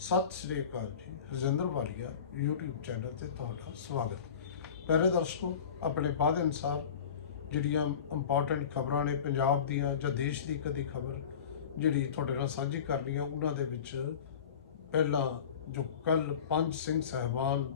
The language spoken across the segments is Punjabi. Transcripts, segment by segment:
ਸਤਿ ਸ੍ਰੀ ਅਕਾਲ ਜੀ ਰਜਿੰਦਰ ਵਾਲੀਆ, YouTube ਚੈਨਲ ਤੇ ਤੁਹਾਡਾ ਸਵਾਗਤ। ਪਿਆਰੇ ਦਰਸ਼ਕੋ, ਆਪਣੇ ਬਾਅਦ ਅਨੁਸਾਰ ਜਿਹੜੀਆਂ ਇੰਪੋਰਟੈਂਟ ਖਬਰਾਂ ਨੇ ਪੰਜਾਬ ਦੀਆਂ ਜਾਂ ਦੇਸ਼ ਦੀ ਕਦੀ ਖਬਰ ਜਿਹੜੀ ਤੁਹਾਡੇ ਨਾਲ ਸਾਂਝੀ ਕਰਨੀ ਆ, ਉਹਨਾਂ ਦੇ ਵਿੱਚ ਪਹਿਲਾਂ ਜੋ ਕੱਲ ਪੰਜ ਸਿੰਘ ਸਹਿਬਾਨ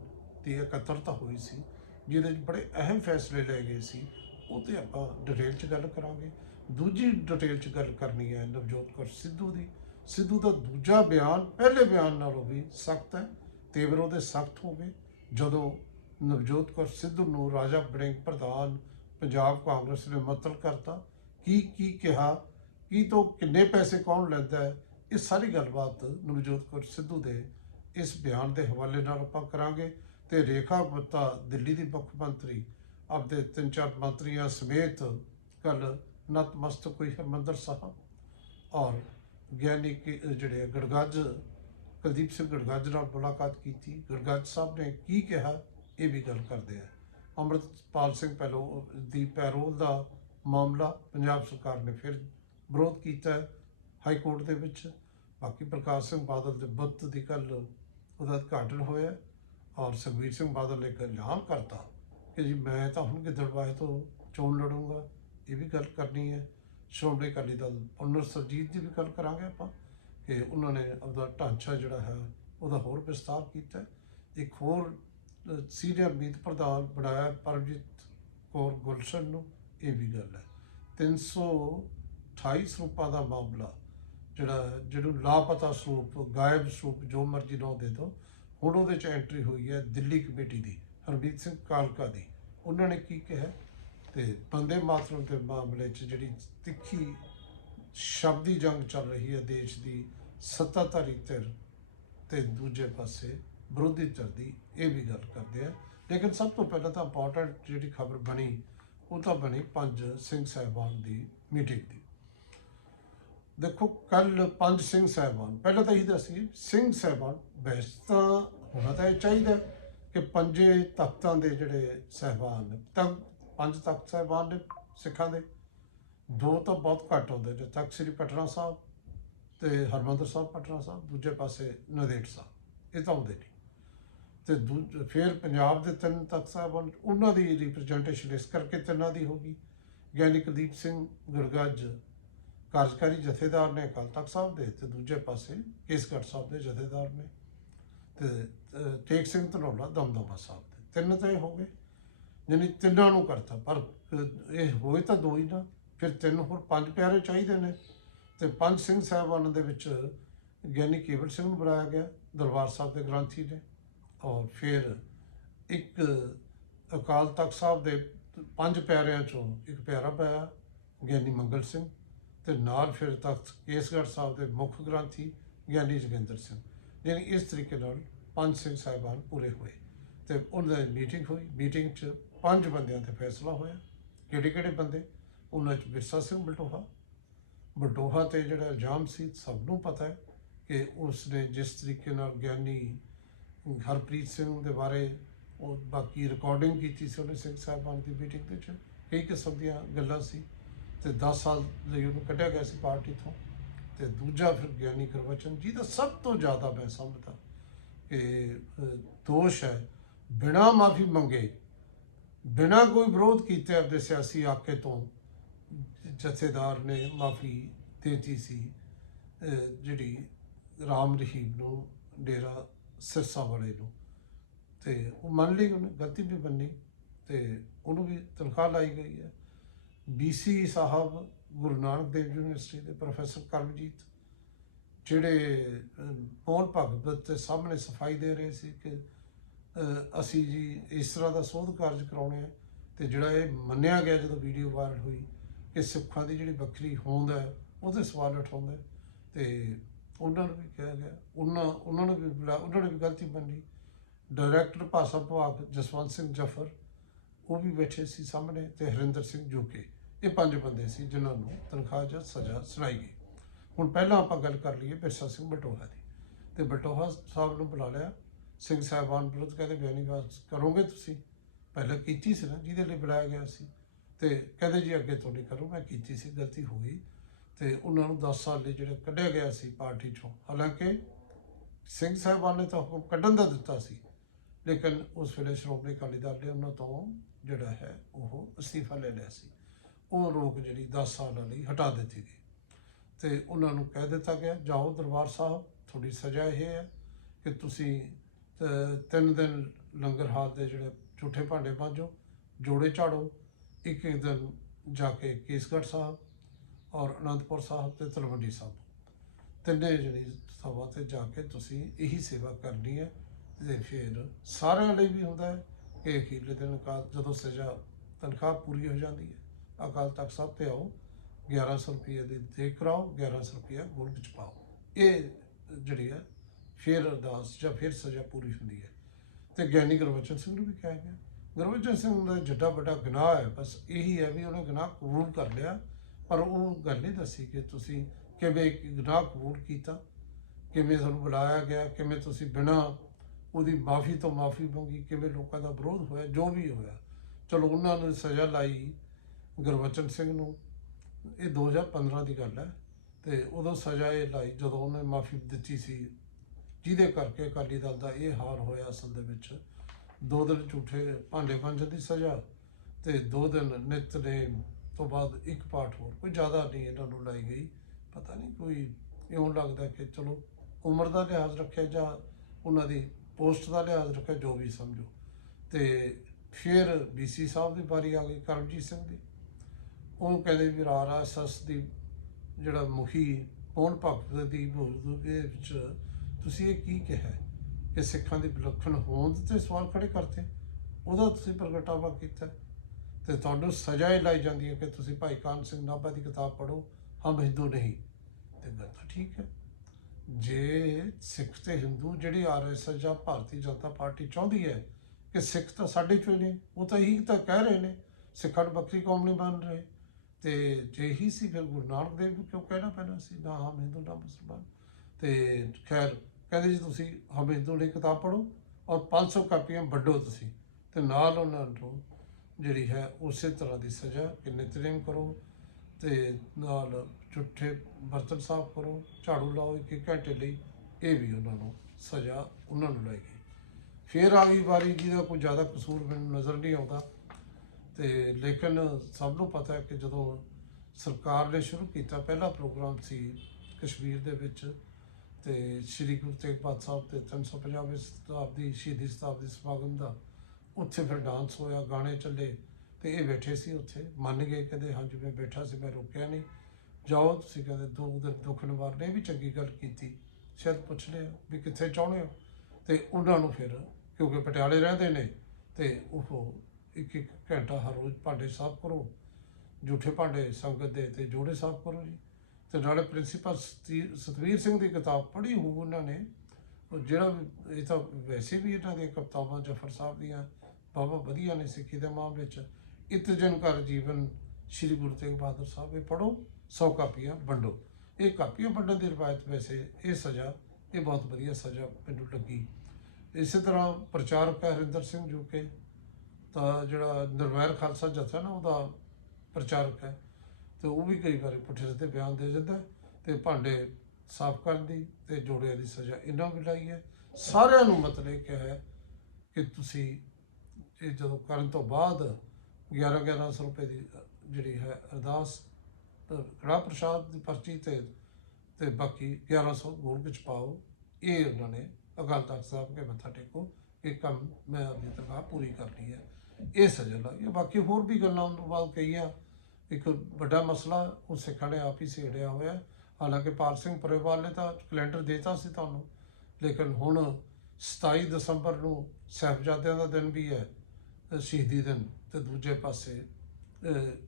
ਦੀ ਇਕੱਤਰਤਾ ਹੋਈ ਸੀ, ਜਿਹਦੇ ਵਿੱਚ ਬੜੇ ਅਹਿਮ ਫੈਸਲੇ ਲਏ ਗਏ ਸੀ ਉਹ ਤੇ ਆਪਾਂ ਡਿਟੇਲ 'ਚ ਗੱਲ ਕਰਾਂਗੇ। ਦੂਜੀ ਡਿਟੇਲ 'ਚ ਗੱਲ ਕਰਨੀ ਹੈ ਨਵਜੋਤ ਕੌਰ ਸਿੱਧੂ ਦੀ। ਸਿੱਧੂ ਦਾ ਦੂਜਾ ਬਿਆਨ, ਪਹਿਲੇ ਬਿਆਨ ਨਾਲੋਂ ਵੀ ਸਖਤ ਹੈ, ਤੇਵਰ ਉਹਦੇ ਸਖਤ ਹੋ ਗਏ ਜਦੋਂ ਨਵਜੋਤ ਕੌਰ ਸਿੱਧੂ ਨੂੰ ਰਾਜਾ ਬੜਿੰਗ ਪ੍ਰਧਾਨ ਪੰਜਾਬ ਕਾਂਗਰਸ ਨੇ ਮੁਅੱਤਲ ਕਰਤਾ, ਕੀ ਕੀ ਕਿਹਾ, ਕੀ ਤੋਂ ਕਿੰਨੇ ਪੈਸੇ ਕੌਣ ਲੈਂਦਾ ਹੈ, ਇਹ ਸਾਰੀ ਗੱਲਬਾਤ ਨਵਜੋਤ ਕੌਰ ਸਿੱਧੂ ਦੇ ਇਸ ਬਿਆਨ ਦੇ ਹਵਾਲੇ ਨਾਲ ਆਪਾਂ ਕਰਾਂਗੇ। ਤੇ ਰੇਖਾ ਗੁਪਤਾ, ਦਿੱਲੀ ਦੀ ਮੁੱਖ ਮੰਤਰੀ, ਆਪਦੇ ਤਿੰਨ ਚਾਰ ਮੰਤਰੀਆਂ ਸਮੇਤ ਕੱਲ ਨਤਮਸਤਕ ਹੋਈ ਹਰਿਮੰਦਰ ਸਾਹਿਬ। ਔਰ ਗਿਆਨੀ ਜਿਹੜੇ ਆ ਗੜਗੱਜ, ਕੁਲਦੀਪ ਸਿੰਘ ਗੜਗੱਜ ਨਾਲ ਮੁਲਾਕਾਤ ਕੀਤੀ। ਗੜਗੱਜ ਸਾਹਿਬ ਨੇ ਕੀ ਕਿਹਾ, ਇਹ ਵੀ ਗੱਲ ਕਰਦੇ ਆ। ਅੰਮ੍ਰਿਤਪਾਲ ਸਿੰਘ ਪਹਿਲੋ ਦੀ ਪੈਰੋਲ ਦਾ ਮਾਮਲਾ ਪੰਜਾਬ ਸਰਕਾਰ ਨੇ ਫਿਰ ਵਿਰੋਧ ਕੀਤਾ ਹਾਈ ਕੋਰਟ ਦੇ ਵਿੱਚ। ਬਾਕੀ ਪ੍ਰਕਾਸ਼ ਸਿੰਘ ਬਾਦਲ ਦੇ ਬੱਤ ਦੀ ਕੱਲ ਉਹਦਾ ਉਦਘਾਟਨ ਹੋਇਆ ਔਰ ਸੁਖਬੀਰ ਸਿੰਘ ਬਾਦਲ ਨੇ ਇੱਕ ਐਲਾਨ ਕਰਤਾ ਕਿ ਜੀ ਮੈਂ ਤਾਂ ਹੁਣ ਗਿੱਦੜਬਾਹੇ ਤੋਂ ਚੋਣ ਲੜੂੰਗਾ, ਇਹ ਵੀ ਗੱਲ ਕਰਨੀ ਹੈ। ਸ਼੍ਰੋਮਣੀ ਅਕਾਲੀ ਦਲ ਪੁਨਰ ਸਰਜੀਤ ਦੀ ਵੀ ਗੱਲ ਕਰਾਂਗੇ ਆਪਾਂ, ਕਿ ਉਹਨਾਂ ਨੇ ਆਪਦਾ ਢਾਂਚਾ ਜਿਹੜਾ ਹੈ, ਉਹਦਾ ਹੋਰ ਵਿਸਤਾਰ ਕੀਤਾ ਇੱਕ ਹੋਰ ਸੀਨੀਅਰ ਮੀਤ ਪ੍ਰਧਾਨ ਬਣਾਇਆ ਪਰਮਜੀਤ ਕੌਰ ਗੁਲਸ਼ਨ ਨੂੰ, ਇਹ ਵੀ ਗੱਲ ਹੈ। 328 ਸਰੂਪਾਂ ਦਾ ਮਾਮਲਾ, ਜਿਹੜਾ, ਜਿਹਨੂੰ ਲਾਪਤਾ ਸਰੂਪ, ਗਾਇਬ ਸਰੂਪ ਜੋ ਮਰਜ਼ੀ ਨਾਮ ਦੇ ਦਿਓ ਹੁਣ ਉਹਦੇ ਚ ਐਂਟਰੀ ਹੋਈ ਹੈ ਦਿੱਲੀ ਕਮੇਟੀ ਦੀ, ਹਰਮੀਤ ਸਿੰਘ ਕਾਲਕਾ ਦੀ। ਉਹਨਾਂ ਨੇ ਕੀ ਕਿਹਾ? ਤੇ ਬੰਦੇ ਮਾਤਰਮ ਦੇ ਮਾਮਲੇ 'ਚ ਜਿਹੜੀ ਤਿੱਖੀ ਸ਼ਬਦੀ ਜੰਗ ਚੱਲ ਰਹੀ ਹੈ ਦੇਸ਼ ਦੀ ਸੱਤਾਧਾਰੀ ਧਿਰ ਤੇ ਦੂਜੇ ਪਾਸੇ ਵਿਰੋਧੀ ਧਿਰ ਦੀ, ਇਹ ਵੀ ਗੱਲ ਕਰਦੇ ਆ। ਲੇਕਿਨ ਸਭ ਤੋਂ ਪਹਿਲਾਂ ਤਾਂ ਇੰਪੋਰਟੈਂਟ ਜਿਹੜੀ ਖਬਰ ਬਣੀ, ਉਹ ਤਾਂ ਬਣੀ ਪੰਜ ਸਿੰਘ ਸਾਹਿਬਾਨ ਦੀ ਮੀਟਿੰਗ ਦੀ। ਦੇਖੋ, ਕੱਲ ਪੰਜ ਸਿੰਘ ਸਾਹਿਬਾਨ, ਪਹਿਲਾਂ ਤਾਂ ਇਹ ਦੱਸੀ ਸਿੰਘ ਸਾਹਿਬਾਨ ਬੈਸਟ ਤਾਂ ਹੋਣਾ ਤਾਂ ਇਹ ਚਾਹੀਦਾ ਕਿ ਪੰਜੇ ਤਖਤਾਂ ਦੇ ਜਿਹੜੇ ਸਾਹਿਬਾਨ ਨੇ ਪੰਜ ਤਖਤ ਸਾਹਿਬਾਨ ਨੇ ਸਿੱਖਾਂ ਦੇ। ਦੋ ਤਾਂ ਬਹੁਤ ਘੱਟ ਹੁੰਦੇ ਨੇ। ਤਖਤ ਸ੍ਰੀ ਪਟਨਾ ਸਾਹਿਬ ਤੇ ਹਰਮੰਦਰ ਸਾਹਿਬ ਪਟਨਾ ਸਾਹਿਬ ਦੂਜੇ ਪਾਸੇ ਨਦੇੜ ਸਾਹਿਬ। ਇਹ ਤਾਂ ਹੁੰਦੇ ਨਹੀਂ ਤੇ ਦੂ- ਫਿਰ ਪੰਜਾਬ ਦੇ ਤਿੰਨ ਤਖਤ ਸਾਹਿਬਾਨ ਉਹਨਾਂ ਦੀ ਰਿਪਰੈਜ਼ੈਂਟੇਸ਼ਨ ਇਸ ਕਰਕੇ ਤਿੰਨਾਂ ਦੀ ਹੋਗੀ ਗਿਆਨੀ ਕੁਲਦੀਪ ਸਿੰਘ ਗੁਰਗੱਜ ਕਾਰਜਕਾਰੀ ਜਥੇਦਾਰ ਨੇ ਅਕਾਲ ਤਖਤ ਸਾਹਿਬ ਦੇ ਤੇ ਦੂਜੇ ਪਾਸੇ ਕੇਸਗੜ੍ਹ ਸਾਹਿਬ ਦੇ ਜਥੇਦਾਰ ਨੇ ਤੇ ਅਹ, ਟੇਕ ਸਿੰਘ ਧਨੌਲਾ ਦਮਦਮਾ ਸਾਹਿਬ ਦੇ। ਤਿੰਨ ਤਾਂ ਇਹ ਹੋ ਗਏ। ਯਾਨੀ ਤਿੰਨਾਂ ਨੂੰ ਕਰਤਾ, ਪਰ ਇਹ ਹੋਏ ਤਾਂ ਦੋ ਹੀ ਨਾ। ਫਿਰ ਤਿੰਨ ਹੋਰ ਪੰਜ ਪਿਆਰੇ ਚਾਹੀਦੇ ਨੇ। ਤੇ ਪੰਜ ਸਿੰਘ ਸਾਹਿਬਾਨਾਂ ਦੇ ਵਿੱਚ ਗਿਆਨੀ ਕੇਵਲ ਸਿੰਘ ਨੂੰ ਬੁਲਾਇਆ ਗਿਆ, ਦਰਬਾਰ ਸਾਹਿਬ ਦੇ ਗ੍ਰੰਥੀ ਨੇ। ਔਰ ਫਿਰ ਇੱਕ ਅਕਾਲ ਤਖਤ ਸਾਹਿਬ ਦੇ ਪੰਜ ਪਿਆਰਿਆਂ ਚੋਂ ਇੱਕ ਪਿਆਰਾ ਪਾਇਆ, ਗਿਆਨੀ ਮੰਗਲ ਸਿੰਘ। ਤੇ ਨਾਲ ਫਿਰ ਤਖਤ ਕੇਸਗੜ੍ਹ ਸਾਹਿਬ ਦੇ ਮੁੱਖ ਗ੍ਰੰਥੀ, ਗਿਆਨੀ ਜੋਗਿੰਦਰ ਸਿੰਘ। ਯਾਨੀ ਇਸ ਤਰੀਕੇ ਨਾਲ ਪੰਜ ਸਿੰਘ ਸਾਹਿਬਾਨ ਪੂਰੇ ਹੋਏ। ਤੇ ਉਹਨਾਂ ਦੀ ਮੀਟਿੰਗ ਹੋਈ। ਮੀਟਿੰਗ 'ਚ ਪੰਜ ਬੰਦਿਆਂ ਤੇ ਫੈਸਲਾ ਹੋਇਆ। ਕਿਹੜੇ ਕਿਹੜੇ ਬੰਦੇ? ਉਹਨਾਂ 'ਚ ਵਿਰਸਾ ਸਿੰਘ ਬਲਟੋਹਾ। ਬਲਟੋਹਾ ਤੇ ਜਿਹੜਾ ਇਲਜ਼ਾਮ ਸੀ, ਸਭ ਨੂੰ ਪਤਾ ਹੈ ਕਿ ਉਸ ਨੇ ਜਿਸ ਤਰੀਕੇ ਨਾਲ ਗਿਆਨੀ ਹਰਪ੍ਰੀਤ ਸਿੰਘ ਦੇ ਬਾਰੇ ਉਹ ਬਾਕੀ ਰਿਕਾਰਡਿੰਗ ਕੀਤੀ ਸੀ ਉਹਨੇ ਸਿੰਘ ਸਾਹਿਬਾਨ ਦੀ ਮੀਟਿੰਗ ਦੇ ਵਿੱਚ। ਕਈ ਕਿਸਮ ਦੀਆਂ ਗੱਲਾਂ ਸੀ ਤੇ 10 ਸਾਲ ਲਈ ਉਹਨੂੰ ਕੱਢਿਆ ਗਿਆ ਸੀ ਪਾਰਟੀ ਤੋਂ। ਤੇ ਦੂਜਾ ਫਿਰ ਗਿਆਨੀ ਕਰਵਚਨ ਜੀ ਦਾ ਸਭ ਤੋਂ ਜ਼ਿਆਦਾ ਮੈਂ ਸਮਝਦਾ ਕਿ ਦੋਸ਼ ਹੈ, ਬਿਨਾਂ ਮਾਫੀ ਮੰਗੇ ਬਿਨਾਂ ਕੋਈ ਵਿਰੋਧ ਕੀਤੇ ਆਪਣੇ ਸਿਆਸੀ ਆਕੇ ਤੋਂ ਜਥੇਦਾਰ ਨੇ ਮਾਫੀ ਦੇਤੀ ਸੀ ਜਿਹੜੀ ਰਾਮ ਰਹੀਮ ਨੂੰ ਡੇਰਾ ਸਿਰਸਾ ਵਾਲੇ ਨੂੰ। ਤੇ ਉਹ ਮੰਨ ਲਈ ਉਹਨੇ ਗਲਤੀ ਵੀ ਮੰਨੀ ਤੇ ਉਹਨੂੰ ਵੀ ਤਨਖਾਹ ਲਾਈ ਗਈ ਹੈ। ਬੀਸੀ ਸਾਹਿਬ ਗੁਰੂ ਨਾਨਕ ਦੇਵ ਯੂਨੀਵਰਸਿਟੀ ਦੇ ਪ੍ਰੋਫੈਸਰ ਕਰਮਜੀਤ ਜਿਹੜੇ ਅਹ, ਮੋਹਨ ਭਗਤ ਦੇ ਸਾਹਮਣੇ ਸਫ਼ਾਈ ਦੇ ਰਹੇ ਸੀ ਕਿ ਅਸੀਂ ਜੀ ਇਸ ਤਰ੍ਹਾਂ ਦਾ ਸੋਧ ਕਾਰਜ ਕਰਾਉਣੇ ਆ ਤੇ ਜਿਹੜਾ ਇਹ ਮੰਨਿਆ ਗਿਆ ਜਦੋਂ ਵੀਡੀਓ ਵਾਇਰਲ ਹੋਈ ਕਿ ਸਿੱਖਾਂ ਦੀ ਜਿਹੜੀ ਵੱਖਰੀ ਹੋਂਦ ਹੈ, ਉਹਦੇ ਸਵਾਲ ਉਠਾਉਂਦਾ ਤੇ ਉਹਨਾਂ ਨੂੰ ਵੀ ਕਿਹਾ ਗਿਆ, ਉਹਨਾਂ ਉਹਨਾਂ ਨੂੰ ਵੀ ਬੁਲਾ, ਉਹਨਾਂ ਨੇ ਵੀ ਗਲਤੀ ਮੰਨੀ। ਡਾਇਰੈਕਟਰ ਭਾਸ਼ਾ ਵਿਭਾਗ ਜਸਵੰਤ ਸਿੰਘ ਜਫਰ, ਉਹ ਵੀ ਬੈਠੇ ਸੀ ਸਾਹਮਣੇ ਤੇ ਹਰਿੰਦਰ ਸਿੰਘ ਜੋਕੇ ਇਹ ਪੰਜ ਬੰਦੇ ਸੀ ਜਿਨ੍ਹਾਂ ਨੂੰ ਤਨਖਾਹ ਜਾਂ ਸਜ਼ਾ ਸੁਣਾਈ ਗਈ। ਹੁਣ ਪਹਿਲਾਂ ਆਪਾਂ ਗੱਲ ਕਰ ਲਈਏ ਬਿਰਸਾ ਸਿੰਘ ਬਟੋਹਾ ਦੀ। ਤੇ ਬਟੋਹਾ ਸਾਹਿਬ ਨੂੰ ਬੁਲਾ ਲਿਆ। ਸਿੰਘ ਸਾਹਿਬਾਨ ਵਿਰੁੱਧ ਕਹਿੰਦੇ ਬਿਆਨੀਬਾਜ਼ ਕਰੋਗੇ ਤੁਸੀਂ। ਪਹਿਲਾਂ ਕੀਤੀ ਸੀ ਨਾ, ਜਿਹਦੇ ਲਈ ਬੁਲਾਇਆ ਗਿਆ ਸੀ। ਤੇ ਕਹਿੰਦੇ ਜੀ ਅੱਗੇ ਤੋਂ ਨਹੀਂ ਕਰੋ, ਮੈਂ ਕੀਤੀ ਸੀ, ਗਲਤੀ ਹੋ ਗਈ। ਤੇ ਉਹਨਾਂ ਨੂੰ 10 ਸਾਲ ਲਈ ਜਿਹੜਾ ਕੱਢਿਆ ਗਿਆ ਸੀ ਪਾਰਟੀ ਚੋਂ। ਹਾਲਾਂਕਿ ਸਿੰਘ ਸਾਹਿਬਾਨ ਨੇ ਤਾਂ ਹੁਕਮ ਕੱਢਣ ਦਾ ਦਿੱਤਾ ਸੀ। ਲੇਕਿਨ ਉਸ ਵੇਲੇ ਸ਼੍ਰੋਮਣੀ ਅਕਾਲੀ ਦਲ ਨੇ ਉਹਨਾਂ ਤੋਂ ਜਿਹੜਾ ਹੈ, ਉਹ ਅਸਤੀਫਾ ਲੈ ਲਿਆ ਸੀ। ਉਹ ਰੋਕ ਜਿਹੜੀ 10 ਸਾਲਾਂ ਲਈ ਹਟਾ ਦਿੱਤੀ ਗਈ। ਤੇ ਉਹਨਾਂ ਨੂੰ ਕਹਿ ਦਿੱਤਾ ਗਿਆ, ਜਾਓ ਦਰਬਾਰ ਸਾਹਿਬ, ਤੁਹਾਡੀ ਸਜ਼ਾ ਇਹ ਹੈ ਕਿ ਤੁਸੀਂ ਤਿੰਨ ਦਿਨ ਲੰਗਰ ਹਾਲ ਦੇ ਜਿਹੜੇ ਝੂਠੇ ਭਾਂਡੇ ਮਾਂਜੋ, ਜੋੜੇ ਝਾੜੋ, ਇੱਕ ਇੱਕ ਦਿਨ ਜਾ ਕੇ ਕੇਸਗੜ੍ਹ ਸਾਹਿਬ ਔਰ ਅਨੰਦਪੁਰ ਸਾਹਿਬ ਤੇ ਤਲਵੰਡੀ ਸਾਹਿਬ। ਤਿੰਨੇ ਜਿਹੜੀ ਸਭਾ ਤੇ ਜਾ ਕੇ ਤੁਸੀਂ ਇਹੀ ਸੇਵਾ ਕਰਨੀ ਹੈ ਤੇ ਫਿਰ ਸਾਰਿਆਂ ਲਈ ਵੀ ਹੁੰਦਾ ਹੈ ਕਿ ਅਖੀਰਲੇ ਦਿਨ ਅਕਾਲ, ਜਦੋਂ ਸਜ਼ਾ ਤਨਖਾਹ ਪੂਰੀ ਹੋ ਜਾਂਦੀ ਹੈ, ਅਕਾਲ ਤਖਤ ਸਾਹਿਬ ਤੇ ਆਓ 1100 ਰੁਪਏ ਦੀ ਦੇ ਕਰਾਓ 1100 ਰੁਪਏ ਗੁਲਕ ਚ ਪਾਓ। ਇਹ ਜਿਹੜੀ ਹੈ ਫਿਰ ਅਰਦਾਸ ਜਾਂ ਫਿਰ ਸਜ਼ਾ ਪੂਰੀ ਹੁੰਦੀ ਹੈ। ਤੇ ਗਿਆਨੀ ਗੁਰਬਚਨ ਸਿੰਘ ਨੂੰ ਵੀ ਕਿਹਾ ਗਿਆ। ਗੁਰਬਚਨ ਸਿੰਘ ਦਾ ਜੱਡਾ ਵੱਡਾ ਗੁਨਾਹ ਹੈ, ਬਸ ਇਹੀ ਹੈ ਵੀ ਉਹਨੇ ਗੁਨਾਹ ਕਬੂਲ ਕਰ ਲਿਆ। ਪਰ ਉਹ ਗੱਲ ਨਹੀਂ ਦੱਸੀ ਕਿ ਤੁਸੀਂ ਕਿਵੇਂ ਗੁਨਾਹ ਕਬੂਲ ਕੀਤਾ, ਕਿਵੇਂ ਤੁਹਾਨੂੰ ਬੁਲਾਇਆ ਗਿਆ, ਕਿਵੇਂ ਤੁਸੀਂ ਬਿਨਾਂ ਉਹਦੀ ਮਾਫੀ ਤੋਂ ਮਾਫੀ ਮੰਗੀ, ਕਿਵੇਂ ਲੋਕਾਂ ਦਾ ਵਿਰੋਧ ਹੋਇਆ, ਜੋ ਵੀ ਹੋਇਆ। ਚਲੋ ਉਹਨਾਂ ਨੇ ਸਜ਼ਾ ਲਾਈ ਗੁਰਬਚਨ ਸਿੰਘ ਨੂੰ। ਇਹ 2015 ਦੀ ਗੱਲ ਹੈ। ਤੇ ਉਦੋਂ ਸਜ਼ਾ ਇਹ ਲਾਈ ਜਦੋਂ ਉਹਨੇ ਮਾਫੀ ਦਿੱਤੀ ਸੀ। ਜਿਹਦੇ ਕਰਕੇ ਅਕਾਲੀ ਦਲ ਦਾ ਇਹ ਹਾਲ ਹੋਇਆ ਅਸਲ ਦੇ ਵਿੱਚ। ਦੋ ਦਿਨ ਝੂਠੇ ਭਾਂਡੇ ਮਾਂਜਣ ਦੀ ਸਜ਼ਾ ਤੇ ਦੋ ਦਿਨ ਨਿਤਨੇਮ ਤੋਂ ਬਾਅਦ ਇੱਕ ਪਾਠ ਹੋਰ। ਕੋਈ ਜ਼ਿਆਦਾ ਨਹੀਂ ਇਹਨਾਂ ਨੂੰ ਲਾਈ ਗਈ। ਪਤਾ ਨਹੀਂ ਕੋਈ ਇਉਂ ਲੱਗਦਾ ਕਿ ਚਲੋ ਉਮਰ ਦਾ ਲਿਹਾਜ਼ ਰੱਖਿਆ ਜਾਂ, ਉਹਨਾਂ ਦੀ ਪੋਸਟ ਦਾ ਲਿਹਾਜ਼ ਰੱਖਿਆ, ਜੋ ਵੀ ਸਮਝੋ। ਤੇ ਫਿਰ ਬੀਸੀ ਸਾਹਿਬ ਦੀ ਵਾਰੀ ਆ ਗਈ ਕਰਮਜੀਤ ਸਿੰਘ ਦੀ। ਉਹ ਕਹਿੰਦੇ ਵੀ ਰਾਰਾ ਆਰਐਸਐਸ ਦੀ ਜਿਹੜਾ ਮੁਖੀ ਪੌਣ ਭਗਤ ਦੀ ਮੌਜੂਦਗੀ ਵਿੱਚ ਤੁਸੀਂ ਇਹ ਕੀ ਕਿਹਾ ਕਿ ਸਿੱਖਾਂ ਦੀ ਵਿਲੱਖਣ ਹੋਂਦ ਤੇ ਸਵਾਲ ਖੜੇ ਕਰਤੇ? ਉਹਦਾ ਤੁਸੀਂ ਪ੍ਰਗਟਾਵਾ ਕੀਤਾ। ਤੇ ਤੁਹਾਨੂੰ ਸਜ਼ਾ ਹੀ ਲਾਈ ਜਾਂਦੀ ਹੈ ਕਿ ਤੁਸੀਂ ਭਾਈ ਕਾਨ ਸਿੰਘ ਨਾਭਾ ਦੀ ਕਿਤਾਬ ਪੜ੍ਹੋ, ਹਮ ਹਿੰਦੂ ਨਹੀਂ। ਤੇ ਗੱਲ ਤਾਂ ਠੀਕ ਹੈ। ਜੇ ਸਿੱਖ ਤੇ ਹਿੰਦੂ ਜਿਹੜੀ ਆਰਐਸਐਸ ਜਾਂ ਭਾਰਤੀ ਜਨਤਾ ਪਾਰਟੀ ਚਾਹੁੰਦੀ ਹੈ ਕਿ ਸਿੱਖ ਤਾਂ ਸਾਡੇ ਚੋਂ ਹੀ ਨੇ, ਉਹ ਤਾਂ ਇਹੀ ਤਾਂ ਕਹਿ ਰਹੇ ਨੇ, ਸਿੱਖਾਂ ਨੂੰ ਵੱਖਰੀ ਕੌਮ ਨਹੀਂ ਬਣ ਰਹੇ। ਤੇ ਜੇ ਹੀ ਸੀ, ਫਿਰ ਗੁਰੂ ਨਾਨਕ ਦੇਵ ਨੂੰ ਕਿਉਂ ਕਹਿਣਾ ਪੈਣਾ ਸੀ? ਨਾ ਹਮ ਹਿੰਦੂ, ਨਾ ਮੁਸਲਮਾਨ। ਤੇ ਖੈਰ ਕਹਿੰਦੇ ਜੀ ਤੁਸੀਂ ਹਮ ਲਈ ਕਿਤਾਬ ਪੜ੍ਹੋ ਔਰ 500 ਕਾਪੀਆਂ ਵੱਡੋ ਤੁਸੀਂ ਤੇ ਨਾਲ ਉਹਨਾਂ ਨੂੰ ਜਿਹੜੀ ਹੈ ਉਸੇ ਤਰ੍ਹਾਂ ਦੀ ਸਜ਼ਾ ਕਿ ਨਿਤਨੇਮ ਕਰੋ ਤੇ ਨਾਲ ਝੁੱਠੇ ਬਰਤਨ ਸਾਫ਼ ਕਰੋ, ਝਾੜੂ ਲਾਓ, ਇੱਕ ਇੱਕ ਘੰਟੇ ਲਈ ਇਹ ਵੀ ਉਹਨਾਂ ਨੂੰ ਸਜ਼ਾ ਉਹਨਾਂ ਨੂੰ ਲਾਈ ਗਈ ਫਿਰ ਆ ਗਈ ਵਾਰੀ ਜਿਹਦਾ ਕੋਈ ਜ਼ਿਆਦਾ ਕਸੂਰ ਮੈਨੂੰ ਨਜ਼ਰ ਨਹੀਂ ਆਉਂਦਾ ਤੇ ਲੇਕਿਨ ਸਭ ਨੂੰ ਪਤਾ ਹੈ ਕਿ ਜਦੋਂ ਸਰਕਾਰ ਨੇ ਸ਼ੁਰੂ ਕੀਤਾ, ਪਹਿਲਾ ਪ੍ਰੋਗਰਾਮ ਸੀ ਕਸ਼ਮੀਰ ਦੇ ਵਿੱਚ ਤੇ ਸ੍ਰੀ ਗੁਰੂ ਤੇਗ ਬਹਾਦਰ ਸਾਹਿਬ ਤੇ 350ਵੇਂ ਸ਼ਤਾਬਦੀ ਸ਼ਹੀਦੀ ਸ਼ਤਾਬ ਸ਼ਤਾਬਦੀ ਸਮਾਗਮ ਦਾ ਉੱਥੇ ਫਿਰ ਡਾਂਸ ਹੋਇਆ, ਗਾਣੇ ਚੱਲੇ ਤੇ ਇਹ ਬੈਠੇ ਸੀ ਉੱਥੇ। ਮੰਨ ਗਏ ਕਹਿੰਦੇ ਹਾਂਜੀ ਮੈਂ ਬੈਠਾ ਸੀ, ਮੈਂ ਰੋਕਿਆ ਨਹੀਂ। ਜਾਓ ਤੁਸੀਂ ਕਹਿੰਦੇ, ਦੋ ਦਿਨ ਦੁੱਖ ਨਿਵਾਰਨੇ ਵੀ ਚੰਗੀ ਗੱਲ ਕੀਤੀ। ਸ਼ਾਇਦ ਪੁੱਛ ਲਿਆ ਵੀ ਕਿੱਥੇ ਚਾਹੁੰਦੇ ਹੋ? ਤੇ ਉਹਨਾਂ ਨੂੰ ਫਿਰ, ਕਿਉਂਕਿ ਪਟਿਆਲੇ ਰਹਿੰਦੇ ਨੇ, ਤੇ ਉਹ ਇੱਕ ਇੱਕ ਘੰਟਾ ਹਰ ਰੋਜ਼ ਭਾਂਡੇ ਸਾਫ਼ ਕਰੋ, ਜੂਠੇ ਭਾਂਡੇ ਸੰਗਤ ਦੇ ਤੇ ਜੋੜੇ ਸਾਫ਼ ਕਰੋ ਜੀ। ਤੇ ਨਾਲੇ ਪ੍ਰਿੰਸੀਪਲ ਸਤੀ- ਸਤਵੀਰ ਸਿੰਘ ਦੀ ਕਿਤਾਬ ਪੜ੍ਹੀ ਹੋਊ ਉਹਨਾਂ ਨੇ। ਉਹ ਜਿਹੜਾ ਵੀ- ਇਹ ਤਾਂ ਵੈਸੇ ਵੀ ਇਹਨਾਂ ਦੀਆਂ ਕਵਿਤਾਵਾਂ ਜਫਰ ਸਾਹਿਬ ਦੀਆਂ ਬਾਬਾ ਵਧੀਆ ਨੇ ਸਿੱਖੀ ਦੇ ਮਾਮਲੇ 'ਚ। ਇਤਜਨ ਕਰ ਜੀਵਨ ਸ੍ਰੀ ਗੁਰੂ ਤੇਗ ਬਹਾਦਰ ਸਾਹਿਬ ਇਹ ਪੜੋ 100 ਕਾਪੀਆਂ ਵੰਡੋ। ਇਹ ਕਾਪੀਆਂ ਵੰਡਣ ਦੀ ਰਵਾਇਤ ਵੈਸੇ ਇਹ ਸਜ਼ਾ, ਇਹ ਬਹੁਤ ਵਧੀਆ ਸਜ਼ਾ ਮੈਨੂੰ ਲੱਗੀ। ਇਸੇ ਤਰ੍ਹਾਂ ਪ੍ਰਚਾਰਕ ਹੈ ਹਰਿੰਦਰ ਸਿੰਘ ਜੋ ਜੂਕੇ ਤਾਂ ਜਿਹੜਾ ਨਿਰਵੈਰ ਖਾਲਸਾ ਜਥਾ ਨਾ ਉਹਦਾ ਪ੍ਰਚਾਰਕ ਹੈ। ਤੇ ਉਹ ਵੀ ਕਈ ਵਾਰੀ ਪੁੱਠੇ ਸਿੱਧੇ ਬਿਆਨ ਦੇ ਦਿੰਦਾ ਹੈ ਤੇ ਭਾਂਡੇ ਸਾਫ਼ ਕਰਨ ਦੀ ਤੇ ਜੋੜਿਆਂ ਦੀ ਸਜ਼ਾ ਇਹਨਾਂ ਵੀ ਲਾਈ ਹੈ। ਸਾਰਿਆਂ ਨੂੰ ਮਤਲਬ ਇਹ ਕਿਹਾ ਹੈ ਕਿ ਤੁਸੀਂ ਇਹ ਜਦੋਂ ਕਰਨ ਤੋਂ ਬਾਅਦ 11 1100 ਰੁਪਏ ਦੀ ਜਿਹੜੀ ਹੈ ਅਰਦਾਸ ਤੇ ਕੜਾ ਪ੍ਰਸ਼ਾਦ ਦੀ ਪਰਚੀ ਤੇ ਤੇ ਬਾਕੀ 1100 ਗੋਲ ਵਿੱਚ ਪਾਓ, ਇਹ ਉਹਨਾਂ ਨੇ ਅਕਾਲ ਤਖਤ ਸਾਹਿਬ ਕੇ ਮੱਥਾ ਟੇਕੋ ਇਹ ਕੰਮ ਮੈਂ ਆਪਣੀ ਤਨਖਾਹ ਪੂਰੀ ਕਰਨੀ ਹੈ, ਇਹ ਸਜ਼ਾ ਲਾਈ ਬਾਕੀ ਹੋਰ ਵੀ ਗੱਲਾਂ ਉਹਨਾਂ ਤੋਂ ਬਾਅਦ ਕਹੀਆਂ ਇੱਕ ਵੱਡਾ ਮਸਲਾ ਉਹ ਸਿੱਖਾਂ ਨੇ ਆਪ ਹੀ ਸੇੜਿਆ ਹੋਇਆ ਹਾਲਾਂਕਿ ਪਾਲ ਸਿੰਘ ਪਰਿਵਾਰ ਨੇ ਤਾਂ ਕੈਲੰਡਰ ਦੇਤਾ ਸੀ ਤੁਹਾਨੂੰ, ਲੇਕਿਨ ਹੁਣ 27 ਦਸੰਬਰ ਨੂੰ ਸਾਹਿਬਜ਼ਾਦਿਆਂ ਦਾ ਦਿਨ ਵੀ ਹੈ ਸ਼ਹੀਦੀ ਦਿਨ ਤੇ ਦੂਜੇ ਪਾਸੇ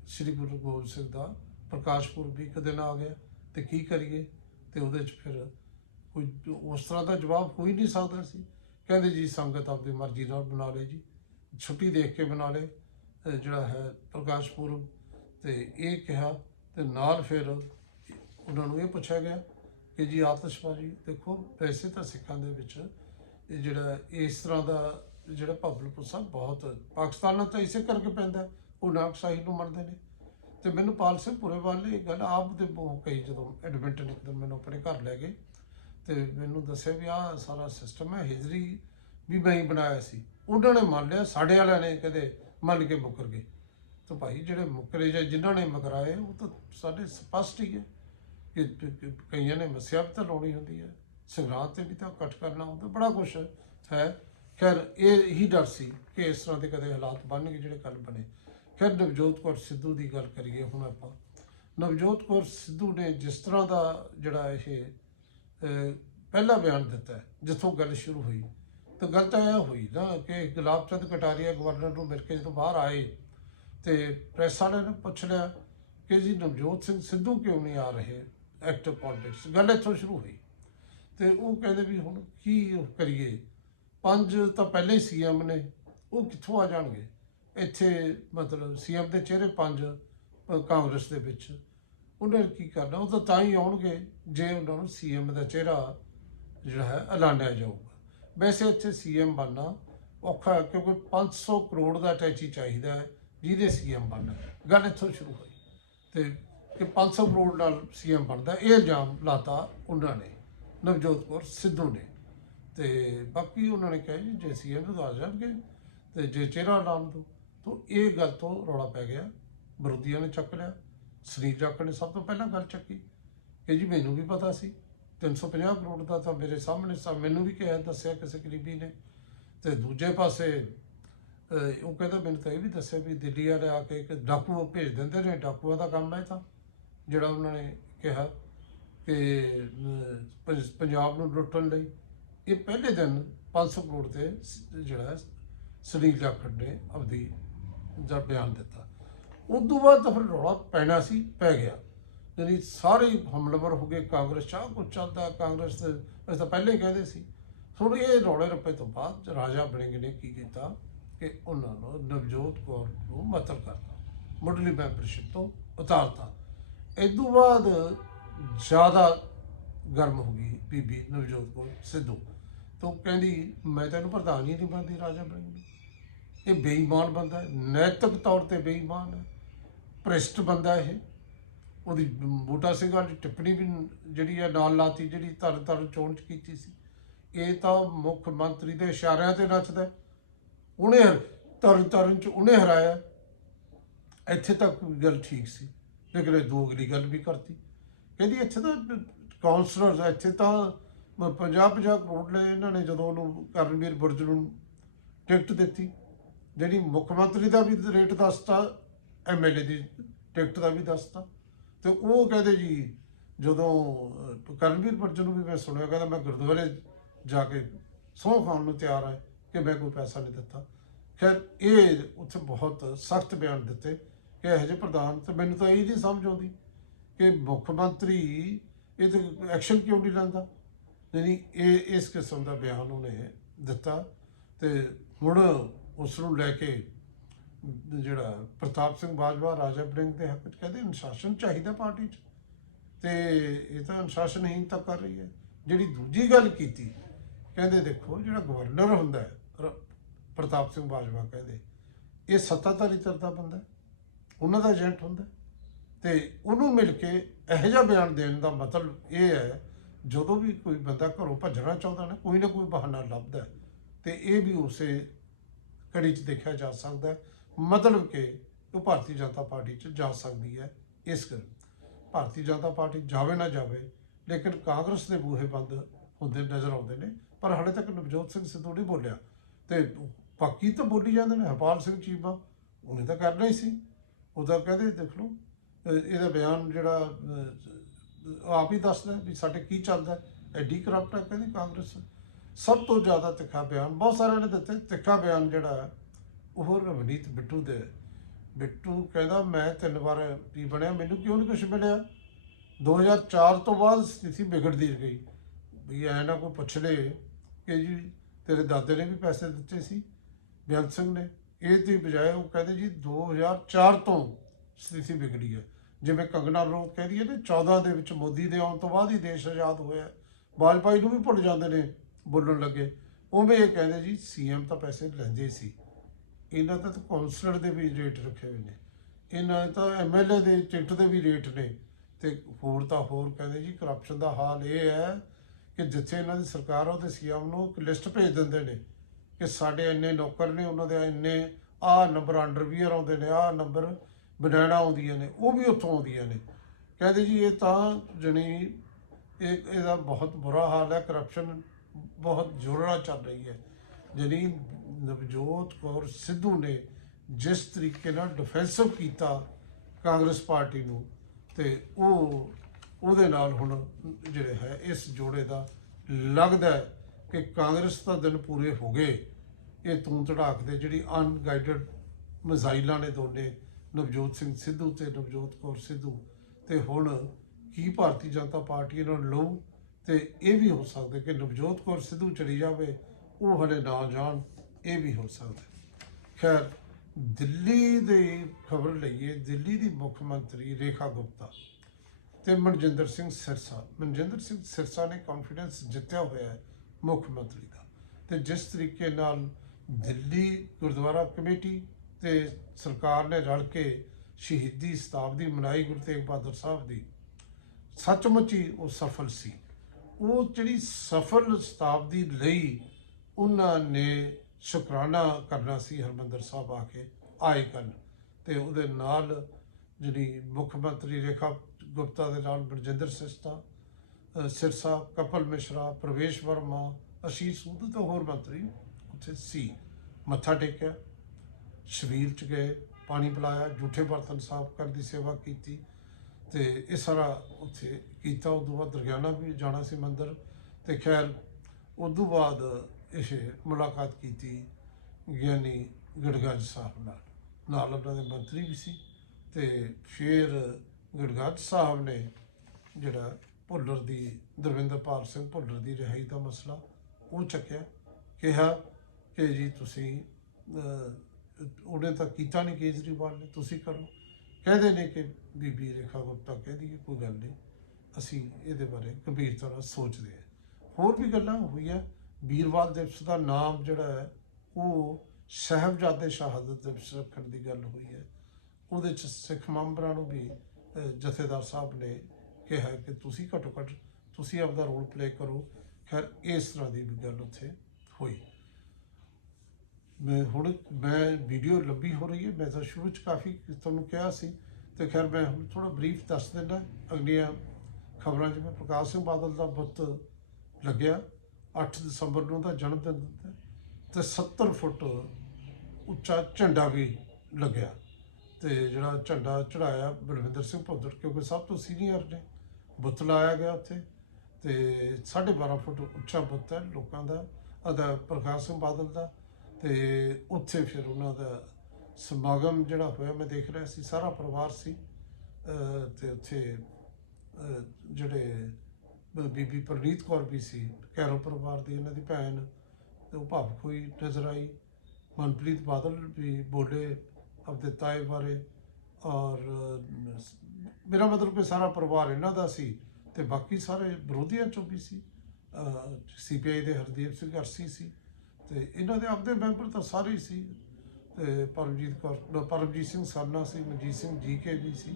ਸ੍ਰੀ ਗੁਰੂ ਗੋਬਿੰਦ ਸਿੰਘ ਦਾ ਪ੍ਰਕਾਸ਼ ਪੁਰਬ ਵੀ ਇੱਕ ਦਿਨ ਆ ਗਿਆ। ਤੇ ਕੀ ਕਰੀਏ? ਤੇ ਉਹਦੇ 'ਚ ਫਿਰ ਕੋਈ ਉਸ ਤਰ੍ਹਾਂ ਦਾ ਜਵਾਬ ਹੋ ਹੀ ਨਹੀਂ ਸਕਦਾ ਸੀ। ਕਹਿੰਦੇ ਜੀ, ਸੰਗਤ ਆਪਣੀ ਮਰਜ਼ੀ ਨਾਲ ਬਣਾ ਲੇ ਜੀ। ਛੁੱਟੀ ਦੇਖ ਕੇ ਬਣਾ ਲੇ ਜਿਹੜਾ ਹੈ ਪ੍ਰਕਾਸ਼ ਪੁਰਬ ਤੇ ਇਹ ਕਿਹਾ ਤੇ ਨਾਲ ਫਿਰ ਉਹਨਾਂ ਨੂੰ ਇਹ ਪੁੱਛਿਆ ਗਿਆ ਕਿ ਜੀ ਆਤਿਸ਼ਬਾਜ਼ੀ ਦੇਖੋ ਵੈਸੇ ਤਾਂ ਸਿੱਖਾਂ ਦੇ ਵਿੱਚ ਇਹ ਜਿਹੜਾ ਇਸ ਤਰ੍ਹਾਂ ਦਾ ਜਿਹੜਾ ਭਬਲ ਪੁੱਸਾ ਬਹੁਤ ਪਾਕਿਸਤਾਨ ਨਾਲ ਤਾਂ ਇਸੇ ਕਰਕੇ ਪੈਂਦਾ ਹੈ, ਉਹ ਨਾਕਸ਼ਾਹੀ ਨੂੰ ਮੰਨਦੇ ਨੇ। ਤੇ ਮੈਨੂੰ ਪਾਲ ਸਿੰਘ ਪੁਰੇਵਾਲ ਨੇ ਇਹ ਗੱਲ ਆਪ ਦੇ ਮੂੰਹ ਕਹੀ ਜਦੋਂ ਐਡਮਿੰਟਨ ਇੱਕ ਦਿਨ ਮੈਨੂੰ ਆਪਣੇ ਘਰ ਲੈ ਗਏ ਤੇ ਮੈਨੂੰ ਦੱਸਿਆ ਵੀ ਆਹ ਸਾਰਾ ਸਿਸਟਮ ਹੈ ਹਿਜਰੀ ਵੀ ਮੈਂ ਹੀ ਬਣਾਇਆ ਸੀ। ਉਹਨਾਂ ਨੇ ਮੰਨ ਲਿਆ ਸਾਡੇ ਵਾਲਿਆਂ ਨੇ ਕਦੇ ਮੰਨ ਕੇ ਮੁੱਕਰ ਗਏ। ਤਾਂ ਭਾਈ ਜਿਹੜੇ ਮੁੱਕਰੇ ਜਾਂ ਜਿਨ੍ਹਾਂ ਨੇ ਮਕਰਾਏ, ਉਹ ਤਾਂ ਸਾਡੇ ਸਪਸ਼ਟ ਹੀ ਹੈ ਕਿ ਕਈਆਂ ਨੇ ਮਸਿਆ ਵੀ ਤਾਂ ਲਾਉਣੀ ਹੁੰਦੀ ਹੈ, ਸੰਗਰਾਂਦ ਤੇ ਵੀ ਤਾਂ ਇਕੱਠ ਕਰਨਾ ਹੁੰਦਾ, ਬੜਾ ਕੁਛ ਹੈ। ਖੈਰ, ਇਹ ਹੀ ਡਰ ਸੀ ਕਿ ਇਸ ਤਰ੍ਹਾਂ ਦੇ ਕਦੇ ਹਾਲਾਤ ਬਣਨਗੇ ਜਿਹੜੇ ਕੱਲ ਬਣੇ। ਖੈਰ, ਨਵਜੋਤ ਕੌਰ ਸਿੱਧੂ ਦੀ ਗੱਲ ਕਰੀਏ ਹੁਣ ਆਪਾਂ। ਨਵਜੋਤ ਕੌਰ ਸਿੱਧੂ ਨੇ ਜਿਸ ਤਰ੍ਹਾਂ ਦਾ ਜਿਹੜਾ ਇਹ ਪਹਿਲਾ ਬਿਆਨ ਦਿੱਤਾ ਜਿੱਥੋਂ ਗੱਲ ਸ਼ੁਰੂ ਹੋਈ, ਤਾਂ ਗੱਲ ਤਾਂ ਇਹ ਹੋਈ ਨਾ ਕਿ ਗੁਲਾਬ ਚੰਦ ਕਟਾਰੀਆ ਗਵਰਨਰ ਨੂੰ ਮਿਲ ਕੇ ਜਦੋਂ ਬਾਹਰ ਆਏ ਤੇ ਪ੍ਰੈਸ ਵਾਲਿਆਂ ਨੇ ਪੁੱਛ ਲਿਆ ਕਿ ਜੀ ਨਵਜੋਤ ਸਿੰਘ ਸਿੱਧੂ ਕਿਉਂ ਨਹੀਂ ਆ ਰਹੇ? ਐਕਟਿਵ ਪੋਲਿਟਿਕਸ ਗੱਲ ਇੱਥੋਂ ਸ਼ੁਰੂ ਹੋਈ। ਤੇ ਉਹ ਕਹਿੰਦੇ ਵੀ ਹੁਣ ਕੀ ਕਰੀਏ? ਪੰਜ ਤਾਂ ਪਹਿਲੇ ਹੀ ਸੀਐਮ ਨੇ। ਉਹ ਕਿੱਥੋਂ ਆ ਜਾਣਗੇ? ਇੱਥੇ ਮਤਲਬ ਸੀਐਮ ਦੇ ਚਿਹਰੇ ਪੰਜ ਕਾਂਗਰਸ ਦੇ ਵਿੱਚ। ਉਹਨਾਂ ਨੇ ਕੀ ਕਰਨਾ? ਉਹ ਤਾਂ ਤਾਂ ਹੀ ਆਉਣਗੇ ਜੇ ਉਹਨਾਂ ਨੂੰ ਸੀਐਮ ਦਾ ਚਿਹਰਾ ਜਿਹੜਾ ਹੈ ਐਲਾਨਿਆ ਜਾਊਗਾ। ਵੈਸੇ ਇੱਥੇ ਸੀਐਮ ਬਣਨਾ ਔਖਾ ਹੈ ਕਿਉਂਕਿ 500 ਕਰੋੜ ਦਾ ਟੈਚੀ ਚਾਹੀਦਾ ਹੈ। ਜਿਹਦੇ ਸੀਐਮ ਬਣਨਾ। ਗੱਲ ਇੱਥੋਂ ਸ਼ੁਰੂ ਹੋਈ। ਤੇ ਕਿ 500 ਕਰੋੜ ਨਾਲ ਸੀਐਮ ਬਣਦਾ। ਇਹ ਇਲਜ਼ਾਮ ਲਾਤਾ ਉਹਨਾਂ ਨੇ, ਨਵਜੋਤ ਕੌਰ ਸਿੱਧੂ ਨੇ। ਤੇ ਬਾਕੀ ਉਹਨਾਂ ਨੇ ਕਿਹਾ ਜੀ, ਜੇ ਸੀਐਮ ਨੂੰ ਦੱਸ ਜਾਣਗੇ ਤੇ ਜੇ ਚਿਹਰਾ ਨਾਮ ਤੋਂ ਤੋਂ ਇਹ ਗੱਲ ਤੋਂ ਰੌਲਾ ਪੈ ਗਿਆ। ਵਿਰੋਧੀਆਂ ਨੇ ਚੱਕ ਲਿਆ। ਸੁਨੀਲ ਜਾਖੜ ਨੇ ਸਭ ਤੋਂ ਪਹਿਲਾਂ ਗੱਲ ਚੱਕੀ ਕਿ ਜੀ ਮੈਨੂੰ ਵੀ ਪਤਾ ਸੀ। 350 ਕਰੋੜ ਦਾ ਤਾਂ ਮੇਰੇ ਸਾਹਮਣੇ ਸਾ ਮੈਨੂੰ ਵੀ ਕਿਹਾ, ਦੱਸਿਆ ਕਿਸੇ ਕਰੀਬੀ ਨੇ। ਤੇ ਦੂਜੇ ਪਾਸੇ ਉਹ ਕਹਿੰਦਾ ਮੈਨੂੰ ਤਾਂ ਇਹ ਵੀ ਦੱਸਿਆ ਵੀ ਦਿੱਲੀ ਵਾਲੇ ਆ ਕੇ ਇੱਕ ਡਾਕੂ ਭੇਜ ਦਿੰਦੇ ਨੇ, ਡਾਕੂਆਂ ਦਾ ਕੰਮ ਹੈ ਇਹ ਤਾਂ, ਜਿਹੜਾ ਉਹਨਾਂ ਨੇ ਕਿਹਾ ਕਿ ਪੰਜਾਬ ਨੂੰ ਲੁੱਟਣ ਲਈ। ਇਹ ਪਹਿਲੇ ਦਿਨ 500 ਕਰੋੜ ਤੇ ਜਿਹੜਾ ਹੈ ਸੁਨੀਲ ਜਾਖੜ ਨੇ ਆਪਦੀ ਜਾਂ ਬਿਆਨ ਦਿੱਤਾ। ਉਸ ਤੋਂ ਬਾਅਦ ਤਾਂ ਫਿਰ ਰੌਲਾ ਪੈਣਾ ਸੀ, ਪੈ ਗਿਆ। ਯਾਨੀ ਸਾਰੇ ਹੀ ਹਮਲਾਵਰ ਹੋ ਗਏ, ਕਾਂਗਰਸ ਚਾਹ ਕੁਛ ਚੱਲਦਾ, ਕਾਂਗਰਸ ਅਸੀਂ ਤਾਂ ਪਹਿਲੇ ਹੀ ਕਹਿੰਦੇ ਸੀ। ਹੁਣ ਇਹ ਰੌਲੇ ਰੱਪੇ ਤੋਂ ਬਾਅਦ ਰਾਜਾ ਬਣਿੰਗ ਨੇ, ਕੀ ਕੀਤਾ? ਕਿ ਉਹਨਾਂ ਨੂੰ ਨਵਜੋਤ ਕੌਰ ਨੂੰ ਮਤਲਬ ਕਰਤਾ, ਮੁੱਢਲੀ ਮੈਂਬਰਸ਼ਿਪ ਤੋਂ ਉਤਾਰਤਾ। ਇਸ ਤੋਂ ਬਾਅਦ ਜ਼ਿਆਦਾ ਗਰਮ ਹੋ ਗਈ ਬੀਬੀ ਨਵਜੋਤ ਕੌਰ ਸਿੱਧੂ। ਤੋਂ ਕਹਿੰਦੀ, ਮੈਂ ਤੈਨੂੰ ਪ੍ਰਧਾਨ ਹੀ ਨਹੀਂ ਬਣਦੀ, ਰਾਜਾ ਬਣਿੰਗ ਨੂੰ ਇਹ ਬੇਈਮਾਨ ਬੰਦਾ ਹੈ, ਨੈਤਿਕ ਤੌਰ ਤੇ ਬੇਈਮਾਨ ਹੈ, ਭ੍ਰਿਸ਼ਟ ਬੰਦਾ ਇਹ। ਉਹਦੀ ਬੂਟਾ ਸਿੰਘ ਵਾਲੀ ਟਿੱਪਣੀ ਵੀ ਜਿਹੜੀ ਹੈ ਨਾਲ ਲਾਤੀ, ਜਿਹੜੀ ਤਰ ਤਰ ਚੋਣ ਚ ਕੀਤੀ ਸੀ। ਇਹ ਤਾਂ ਮੁੱਖ ਮੰਤਰੀ ਦੇ ਇਸ਼ਾਰਿਆਂ ਤੇ ਨੱਚਦਾ ਉਹਨੇ ਤਰਨ ਤਰਨ ਚ ਉਹਨੇ ਹਰਾਇਆ। ਇੱਥੇ ਤੱਕ ਗੱਲ ਠੀਕ ਸੀ। ਲੇਕਿਨ ਇਹ ਦੋ ਅਗਲੀ ਗੱਲ ਵੀ ਕਰਤੀ। ਕਹਿੰਦੀ ਇੱਥੇ ਤਾਂ ਕਾਉਂਸਲਰਸ ਇੱਥੇ ਤਾਂ 50 50 ਕਰੋੜ ਲਏ ਇਹਨਾਂ ਨੇ ਜਦੋਂ ਉਹਨੂੰ ਕਰਨਵੀਰ ਬੁਰਜ ਨੂੰ ਟਿਕਟ ਦਿੱਤੀ। ਜਿਹੜੀ ਮੁੱਖ ਮੰਤਰੀ ਦਾ ਵੀ ਰੇਟ ਦੱਸਤਾ ਐਮਐਲਏ ਦੀ ਟਿਕਟ ਦਾ ਵੀ ਦੱਸਤਾ। ਤੇ ਉਹ ਕਹਿੰਦੇ ਜੀ, ਜਦੋਂ ਕਰਨਵੀਰ ਬੁਰਜ ਨੂੰ ਵੀ ਮੈਂ ਸੁਣਿਆ, ਕਹਿੰਦਾ ਮੈਂ ਗੁਰਦੁਆਰੇ ਜਾ ਕੇ ਸਹੁੰ ਖਾਣ ਨੂੰ ਤਿਆਰ ਹੈ ਕਿ ਮੈਂ ਕੋਈ ਪੈਸਾ ਨਹੀਂ ਦਿੱਤਾ। ਖੈਰ, ਇਹ ਉੱਥੇ ਬਹੁਤ ਸਖਤ ਬਿਆਨ ਦਿੱਤੇ ਕਿ ਇਹੋ ਜਿਹੇ ਪ੍ਰਧਾਨ, ਤੇ ਮੈਨੂੰ ਤਾਂ ਇਹ ਨਹੀਂ ਸਮਝ ਆਉਂਦੀ ਕਿ ਮੁੱਖ ਮੰਤਰੀ ਇਹ ਤੇ ਐਕਸ਼ਨ ਕਿਉਂ ਨਹੀਂ ਲੈਂਦਾ? ਯਾਨੀ ਇਹ ਇਸ ਕਿਸਮ ਦਾ ਬਿਆਨ ਉਹਨੇ ਦਿੱਤਾ ਤੇ ਹੁਣ ਉਸ ਨੂੰ ਲੈ ਕੇ ਜਿਹੜਾ ਪ੍ਰਤਾਪ ਸਿੰਘ ਬਾਜਵਾ, ਰਾਜਾ ਬ੍ਰਿੰਗ ਦੇ ਹੱਕ 'ਚ ਕਹਿੰਦੇ ਅਨੁਸ਼ਾਸਨ ਚਾਹੀਦਾ ਪਾਰਟੀ 'ਚ। ਤੇ ਇਹ ਤਾਂ ਅਨੁਸ਼ਾਸਨਹੀਨਤਾ ਕਰ ਰਹੀ ਹੈ। ਜਿਹੜੀ ਦੂਜੀ ਗੱਲ ਕੀਤੀ, ਕਹਿੰਦੇ ਦੇਖੋ ਜਿਹੜਾ ਗਵਰਨਰ ਹੁੰਦਾ ਹੈ ਪ੍ਰਤਾਪ ਸਿੰਘ ਬਾਜਵਾ ਕਹਿੰਦੇ, ਇਹ ਸੱਤਾਧਾਰੀ ਧਿਰ ਦਾ ਬੰਦਾ ਉਹਨਾਂ ਦਾ ਏਜੰਟ ਹੁੰਦਾ ਹੈ। ਤੇ ਉਹਨੂੰ ਮਿਲ ਕੇ ਇਹੋ ਜਿਹਾ ਬਿਆਨ ਦੇਣ ਦਾ ਮਤਲਬ ਇਹ ਹੈ, ਜਦੋਂ ਵੀ ਕੋਈ ਬੰਦਾ ਘਰੋਂ ਭੱਜਣਾ ਚਾਹੁੰਦਾ ਨਾ, ਕੋਈ ਨਾ ਕੋਈ ਬਹਾਨਾ ਲੱਭਦਾ ਹੈ। ਤੇ ਇਹ ਵੀ ਉਸੇ ਕੜੀ 'ਚ ਦੇਖਿਆ ਜਾ ਸਕਦਾ ਮਤਲਬ ਕਿ ਉਹ ਭਾਰਤੀ ਜਨਤਾ ਪਾਰਟੀ 'ਚ ਜਾ ਸਕਦੀ ਹੈ ਇਸ ਕਰ ਭਾਰਤੀ ਜਨਤਾ ਪਾਰਟੀ ਜਾਵੇ ਨਾ ਜਾਵੇ, ਲੇਕਿਨ ਕਾਂਗਰਸ ਦੇ ਬੂਹੇ ਬੰਦ ਹੁੰਦੇ ਨਜ਼ਰ ਆਉਂਦੇ ਨੇ, ਪਰ ਹਾਲੇ ਤੱਕ ਨਵਜੋਤ ਸਿੰਘ ਸਿੱਧੂ ਨਹੀਂ ਬੋਲਿਆ ਤੇ ਬਾਕੀ ਤਾਂ ਬੋਲੀ ਜਾਂਦੇ ਨੇ ਹਰਪਾਲ ਸਿੰਘ ਚੀਬਾ ਉਹਨੇ ਤਾਂ ਕਰਨਾ ਹੀ ਸੀ। ਉਹ ਤਾਂ ਕਹਿੰਦੇ ਦੇਖ ਲਓ ਇਹਦਾ ਬਿਆਨ ਜਿਹੜਾ ਆਪ ਹੀ ਦੱਸਦਾ ਵੀ ਸਾਡੇ ਕੀ ਚੱਲਦਾ ਐਡੀ ਕਰਪਟ ਹੈ ਕਹਿੰਦੀ ਕਾਂਗਰਸ। ਸਭ ਤੋਂ ਜ਼ਿਆਦਾ ਤਿੱਖਾ ਬਿਆਨ ਬਹੁਤ ਸਾਰਿਆਂ ਨੇ ਦਿੱਤੇ ਤਿੱਖਾ ਬਿਆਨ ਜਿਹੜਾ ਹੈ, ਉਹ ਰਵਨੀਤ ਬਿੱਟੂ ਦੇ। ਬਿੱਟੂ ਕਹਿੰਦਾ ਮੈਂ ਤਿੰਨ ਵਾਰ ਪੀ ਬਣਿਆ ਮੈਨੂੰ ਕਿਉਂ ਨਹੀਂ ਕੁਝ ਮਿਲਿਆ? 2004 ਤੋਂ ਬਾਅਦ ਸਥਿਤੀ ਵਿਗੜਦੀ ਗਈ। ਵੀ ਐ ਨਾ ਕੋਈ ਪੁੱਛ ਲੇ ਕਿ ਜੀ ਤੇਰੇ ਦਾਦੇ ਨੇ ਵੀ ਪੈਸੇ ਦਿੱਤੇ ਸੀ ਬੇਅੰਤ ਸਿੰਘ ਨੇ। ਇਹ ਦੀ ਬਜਾਏ ਉਹ ਕਹਿੰਦੇ ਜੀ 2004 ਤੋਂ ਸਥਿਤੀ ਵਿਗੜੀ ਹੈ। ਜਿਵੇਂ ਕੰਗਨਾ ਰਣੌਤ ਕਹਿੰਦੀ ਹੈ ਨਾ 14 ਦੇ ਵਿੱਚ ਮੋਦੀ ਦੇ ਆਉਣ ਤੋਂ ਬਾਅਦ ਹੀ ਦੇਸ਼ ਆਜ਼ਾਦ ਹੋਇਆ ਵਾਜਪਾਈ ਨੂੰ ਵੀ ਭੁੱਲ ਜਾਂਦੇ ਨੇ, ਬੋਲਣ ਲੱਗੇ। ਉਵੇਂ ਇਹ ਕਹਿੰਦੇ ਜੀ ਸੀਐਮ ਤਾਂ ਪੈਸੇ ਲੈਂਦੇ ਸੀ। ਇਹਨਾਂ ਤਾਂ ਕੌਂਸਲਰ ਦੇ ਵੀ ਰੇਟ ਰੱਖੇ ਹੋਏ ਨੇ। ਇਹਨਾਂ ਦੇ ਤਾਂ ਐਮਐਲਏ ਦੇ ਟਿਕਟ ਦੇ ਵੀ ਰੇਟ ਨੇ। ਤੇ ਹੋਰ ਤਾਂ ਹੋਰ ਕਹਿੰਦੇ ਜੀ ਕਰਪਸ਼ਨ ਦਾ ਹਾਲ ਇਹ ਹੈ ਕਿ ਜਿੱਥੇ ਇਹਨਾਂ ਦੀ ਸਰਕਾਰ ਆ, ਉਹਦੇ ਸੀਐਮ ਨੂੰ ਇੱਕ ਲਿਸਟ ਭੇਜ ਦਿੰਦੇ ਨੇ ਕਿ ਸਾਡੇ ਇੰਨੇ ਨੌਕਰ ਨੇ, ਉਹਨਾਂ ਦੇ ਇੰਨੇ ਆਹ ਨੰਬਰ ਅੰਡਰਵੀਅਰ ਆਉਂਦੇ ਨੇ, ਆਹ ਨੰਬਰ ਬਨਾਨਾ ਆਉਂਦੀਆਂ ਨੇ, ਉਹ ਵੀ ਉੱਥੋਂ ਆਉਂਦੀਆਂ ਨੇ। ਕਹਿੰਦੇ ਜੀ, ਇਹ ਤਾਂ ਜਣੀ ਇਹ, ਇਹਦਾ ਬਹੁਤ ਬੁਰਾ ਹਾਲ ਹੈ ਕਰਪਸ਼ਨ ਬਹੁਤ ਜ਼ੋਰਾਂ ਚੱਲ ਰਹੀ ਹੈ। ਜਣੀ ਨਵਜੋਤ ਕੌਰ ਸਿੱਧੂ ਨੇ ਜਿਸ ਤਰੀਕੇ ਨਾਲ ਡਿਫੈਂਸਿਵ ਕੀਤਾ ਕਾਂਗਰਸ ਪਾਰਟੀ ਨੂੰ, ਤੇ ਉਹ ਉਹਦੇ ਨਾਲ ਹੁਣ ਜਿਹੜੇ ਹੈ, ਇਸ ਜੋੜੇ ਦਾ ਲੱਗਦਾ ਹੈ ਕਿ ਕਾਂਗਰਸ ਦਾ ਦਿਨ ਪੂਰੇ ਹੋ ਗਏ। ਇਹ ਤੂੰ ਧੜਾਕ ਦੇ ਜਿਹੜੀ ਅਨਗਾਈਡਡ ਮਿਜ਼ਾਈਲਾਂ ਨੇ ਦੋਨੇ, ਨਵਜੋਤ ਸਿੰਘ ਸਿੱਧੂ ਤੇ ਨਵਜੋਤ ਕੌਰ ਸਿੱਧੂ, ਤੇ ਹੁਣ ਕੀ ਭਾਰਤੀ ਜਨਤਾ ਪਾਰਟੀ ਇਹਨਾਂ ਨੂੰ ਲਊ ਤੇ ਇਹ ਵੀ ਹੋ ਸਕਦਾ ਕਿ ਨਵਜੋਤ ਕੌਰ ਸਿੱਧੂ ਚਲੀ ਜਾਵੇ, ਉਹ ਹਲੇ ਨਾ ਜਾਣ, ਇਹ ਵੀ ਹੋ ਸਕਦਾ ਖੈਰ, ਦਿੱਲੀ ਦੀ ਖਬਰ ਲਈਏ, ਦਿੱਲੀ ਦੀ ਮੁੱਖ ਮੰਤਰੀ ਰੇਖਾ ਗੁਪਤਾ। ਤੇ ਮਨਜਿੰਦਰ ਸਿੰਘ ਸਿਰਸਾ। ਮਨਜਿੰਦਰ ਸਿੰਘ ਸਿਰਸਾ ਨੇ ਕੰਫੀਡੈਂਸ ਜਿੱਤਿਆ ਹੋਇਆ ਹੈ ਮੁੱਖ ਮੰਤਰੀ ਦਾ। ਤੇ ਜਿਸ ਤਰੀਕੇ ਨਾਲ ਦਿੱਲੀ ਗੁਰਦੁਆਰਾ ਕਮੇਟੀ ਤੇ ਸਰਕਾਰ ਨੇ ਰਲ ਕੇ ਸ਼ਹੀਦੀ ਸ਼ਤਾਬਦੀ ਮਨਾਈ ਗੁਰੂ ਤੇਗ ਬਹਾਦਰ ਸਾਹਿਬ ਦੀ, ਸੱਚਮੁੱਚ ਹੀ ਉਹ ਸਫਲ ਸੀ। ਉਹ ਜਿਹੜੀ ਸਫਲ ਸ਼ਤਾਬਦੀ ਲਈ ਉਹਨਾਂ ਨੇ ਸ਼ੁਕਰਾਨਾ ਕਰਨਾ ਸੀ ਹਰਮੰਦਰ ਸਾਹਿਬ ਆ ਕੇ ਆਏ ਕੱਲ ਤੇ ਉਹਦੇ ਨਾਲ ਜਿਹੜੀ ਮੁੱਖ ਮੰਤਰੀ ਰੇਖਾ ਗੁਪਤਾ ਦੇ ਨਾਲ ਬਰਜਿੰਦਰ ਸਿਸਟਾ ਸਿਰਸਾ ਕਪਲ ਮਿਸ਼ਰਾ, ਪ੍ਰਵੇਸ਼ ਵਰਮਾ, ਅਸ਼ੀਸ਼ ਸੂਦ ਤੇ ਹੋਰ ਮੰਤਰੀ ਉੱਥੇ ਸੀ। ਮੱਥਾ ਟੇਕਿਆ, ਸ਼ਬੀਲ ਚ ਗਏ, ਪਾਣੀ ਪਿਲਾਇਆ ਝੂਠੇ ਬਰਤਨ ਸਾਫ਼ ਕਰਨ ਦੀ ਸੇਵਾ ਕੀਤੀ ਤੇ ਇਹ ਸਾਰਾ ਉੱਥੇ ਕੀਤਾ। ਉਦੋਂ ਬਾਅਦ ਦਰਗਿਆਨਾ ਵੀ ਜਾਣਾ ਸੀ ਮੰਦਰ ਤੇ ਖੈਰ ਉਦੋਂ ਬਾਅਦ ਇਹ ਮੁਲਾਕਾਤ ਕੀਤੀ ਗਿਆਨੀ ਗੜਗੱਜ ਸਾਹਿਬ ਨਾਲ। ਨਾਲ ਉਹਨਾਂ ਦੇ ਮੰਤਰੀ ਵੀ ਸੀ ਤੇ ਫਿਰ ਗੜਗੱਜ ਸਾਹਿਬ ਨੇ ਜਿਹੜਾ ਭੁੱਲਰ ਦੀ, ਦਰਵਿੰਦਰਪਾਲ ਸਿੰਘ ਭੁੱਲਰ ਦੀ ਰਿਹਾਈ ਦਾ ਮਸਲਾ, ਉਹ ਚੱਕਿਆ। ਕਿਹਾ ਕਿ ਜੀ ਤੁਸੀਂ ਉਹਨੇ ਤਾਂ ਕੀਤਾ ਨਹੀਂ ਕੇਜਰੀਵਾਲ ਨੇ, ਤੁਸੀਂ ਕਰੋ। ਕਹਿੰਦੇ ਨੇ ਕਿ ਬੀਬੀ ਰੇਖਾ ਗੁਪਤਾ ਕਹਿੰਦੀ ਹੈ, ਕੋਈ ਗੱਲ ਨਹੀਂ ਅਸੀਂ ਇਹਦੇ ਬਾਰੇ ਗੰਭੀਰਤਾ ਨਾਲ ਸੋਚਦੇ ਹਾਂ। ਹੋਰ ਵੀ ਗੱਲਾਂ ਹੋਈਆਂ। ਵੀਰਵਾਲ ਦਿਵਸ ਦਾ ਨਾਮ ਜਿਹੜਾ ਹੈ, ਉਹ ਸਾਹਿਬਜ਼ਾਦੇ ਸ਼ਹਾਦਤ ਦਿਵਸ ਰੱਖਣ ਦੀ ਗੱਲ ਹੋਈ ਹੈ। ਉਹਦੇ ਚ ਸਿੱਖ ਮੈਂਬਰਾਂ ਨੂੰ ਵੀ ਜਥੇਦਾਰ ਸਾਹਿਬ ਨੇ ਕਿਹਾ ਕਿ ਤੁਸੀਂ ਘੱਟੋ ਘੱਟ ਤੁਸੀਂ ਆਪਦਾ ਰੋਲ ਪਲੇ ਕਰੋ। ਖੈਰ, ਇਸ ਤਰ੍ਹਾਂ ਦੀ ਵੀ ਗੱਲ ਉੱਥੇ ਹੋਈ। ਮੈਂ ਹੁਣ ਮੈਂ ਵੀਡੀਓ ਲੰਬੀ ਹੋ ਰਹੀ ਹੈ। ਮੈਂ ਤਾਂ ਸ਼ੁਰੂ ਚ ਕਾਫੀ ਤੁਹਾਨੂੰ ਕਿਹਾ ਸੀ ਤੇ ਖੈਰ ਮੈਂ ਹੁਣ ਥੋੜਾ ਬਰੀਫ ਦੱਸ ਦਿੰਦਾ। ਅਗਲੀਆਂ ਖਬਰਾਂ 'ਚ ਮੈਂ ਪ੍ਰਕਾਸ਼ ਸਿੰਘ ਬਾਦਲ ਦਾ ਬੁੱਤ ਲੱਗਿਆ। 8 ਦਸੰਬਰ ਨੂੰ ਦਾ ਜਨਮ ਦਿਨ ਦਿੱਤਾ ਤੇ 70 ਫੁੱਟ ਉੱਚਾ ਝੰਡਾ ਵੀ ਲੱਗਿਆ। ਤੇ ਜਿਹੜਾ ਝੰਡਾ ਚੜਾਇਆ ਬਲਵਿੰਦਰ ਸਿੰਘ ਭੁੱਦਰ ਕਿਉਂਕਿ ਸਭ ਤੋਂ ਸੀਨੀਅਰ ਨੇ, ਬੁੱਤ ਲਾਇਆ ਗਿਆ ਉੱਥੇ ਤੇ 12.5 ਫੁੱਟ ਉੱਚਾ ਬੁੱਤ ਹੈ ਲੋਕਾਂ ਦਾ, ਅਦਾ ਪ੍ਰਕਾਸ਼ ਸਿੰਘ ਬਾਦਲ ਦਾ ਤੇ ਉੱਥੇ ਫਿਰ ਉਹਨਾਂ ਦਾ ਸਮਾਗਮ ਜਿਹੜਾ ਹੋਇਆ, ਮੈਂ ਦੇਖ ਰਿਹਾ ਸੀ, ਸਾਰਾ ਪਰਿਵਾਰ ਸੀ, ਅਹ ਤੇ ਉੱਥੇ ਜਿਹੜੇ ਬੀਬੀ ਪ੍ਰਨੀਤ ਕੌਰ ਵੀ ਸੀ ਕੈਰੋ ਪਰਿਵਾਰ ਦੀ ਇਹਨਾਂ ਦੀ ਭੈਣ ਤੇ ਉਹ ਭਾਵਕ ਹੋਈ, ਨਜ਼ਰ ਆਈ, ਮਨਪ੍ਰੀਤ ਬਾਦਲ ਵੀ ਬੋਲੇ ਆਪਦੇ ਤਾਏ ਬਾਰੇ ਔਰ ਮੇਰਾ ਮਤਲਬ ਕਿ ਸਾਰਾ ਪਰਿਵਾਰ ਇਹਨਾਂ ਦਾ ਸੀ ਤੇ ਬਾਕੀ ਸਾਰੇ ਵਿਰੋਧੀਆਂ ਚੋਂ ਵੀ ਸੀ। ਸੀਪੀਆਈ ਦੇ ਹਰਦੀਪ ਸਿੰਘ ਅਰਸੀ ਸੀ ਤੇ ਇਹਨਾਂ ਦੇ ਆਪਦੇ ਮੈਂਬਰ ਤਾਂ ਸਾਰੇ ਹੀ ਸੀ ਤੇ ਪਰਮਜੀਤ ਕੌਰ ਪਰਮਜੀਤ ਸਿੰਘ ਸਰਨਾ ਸੀ, ਮਨਜੀਤ ਸਿੰਘ ਜੀਕੇ ਵੀ ਸੀ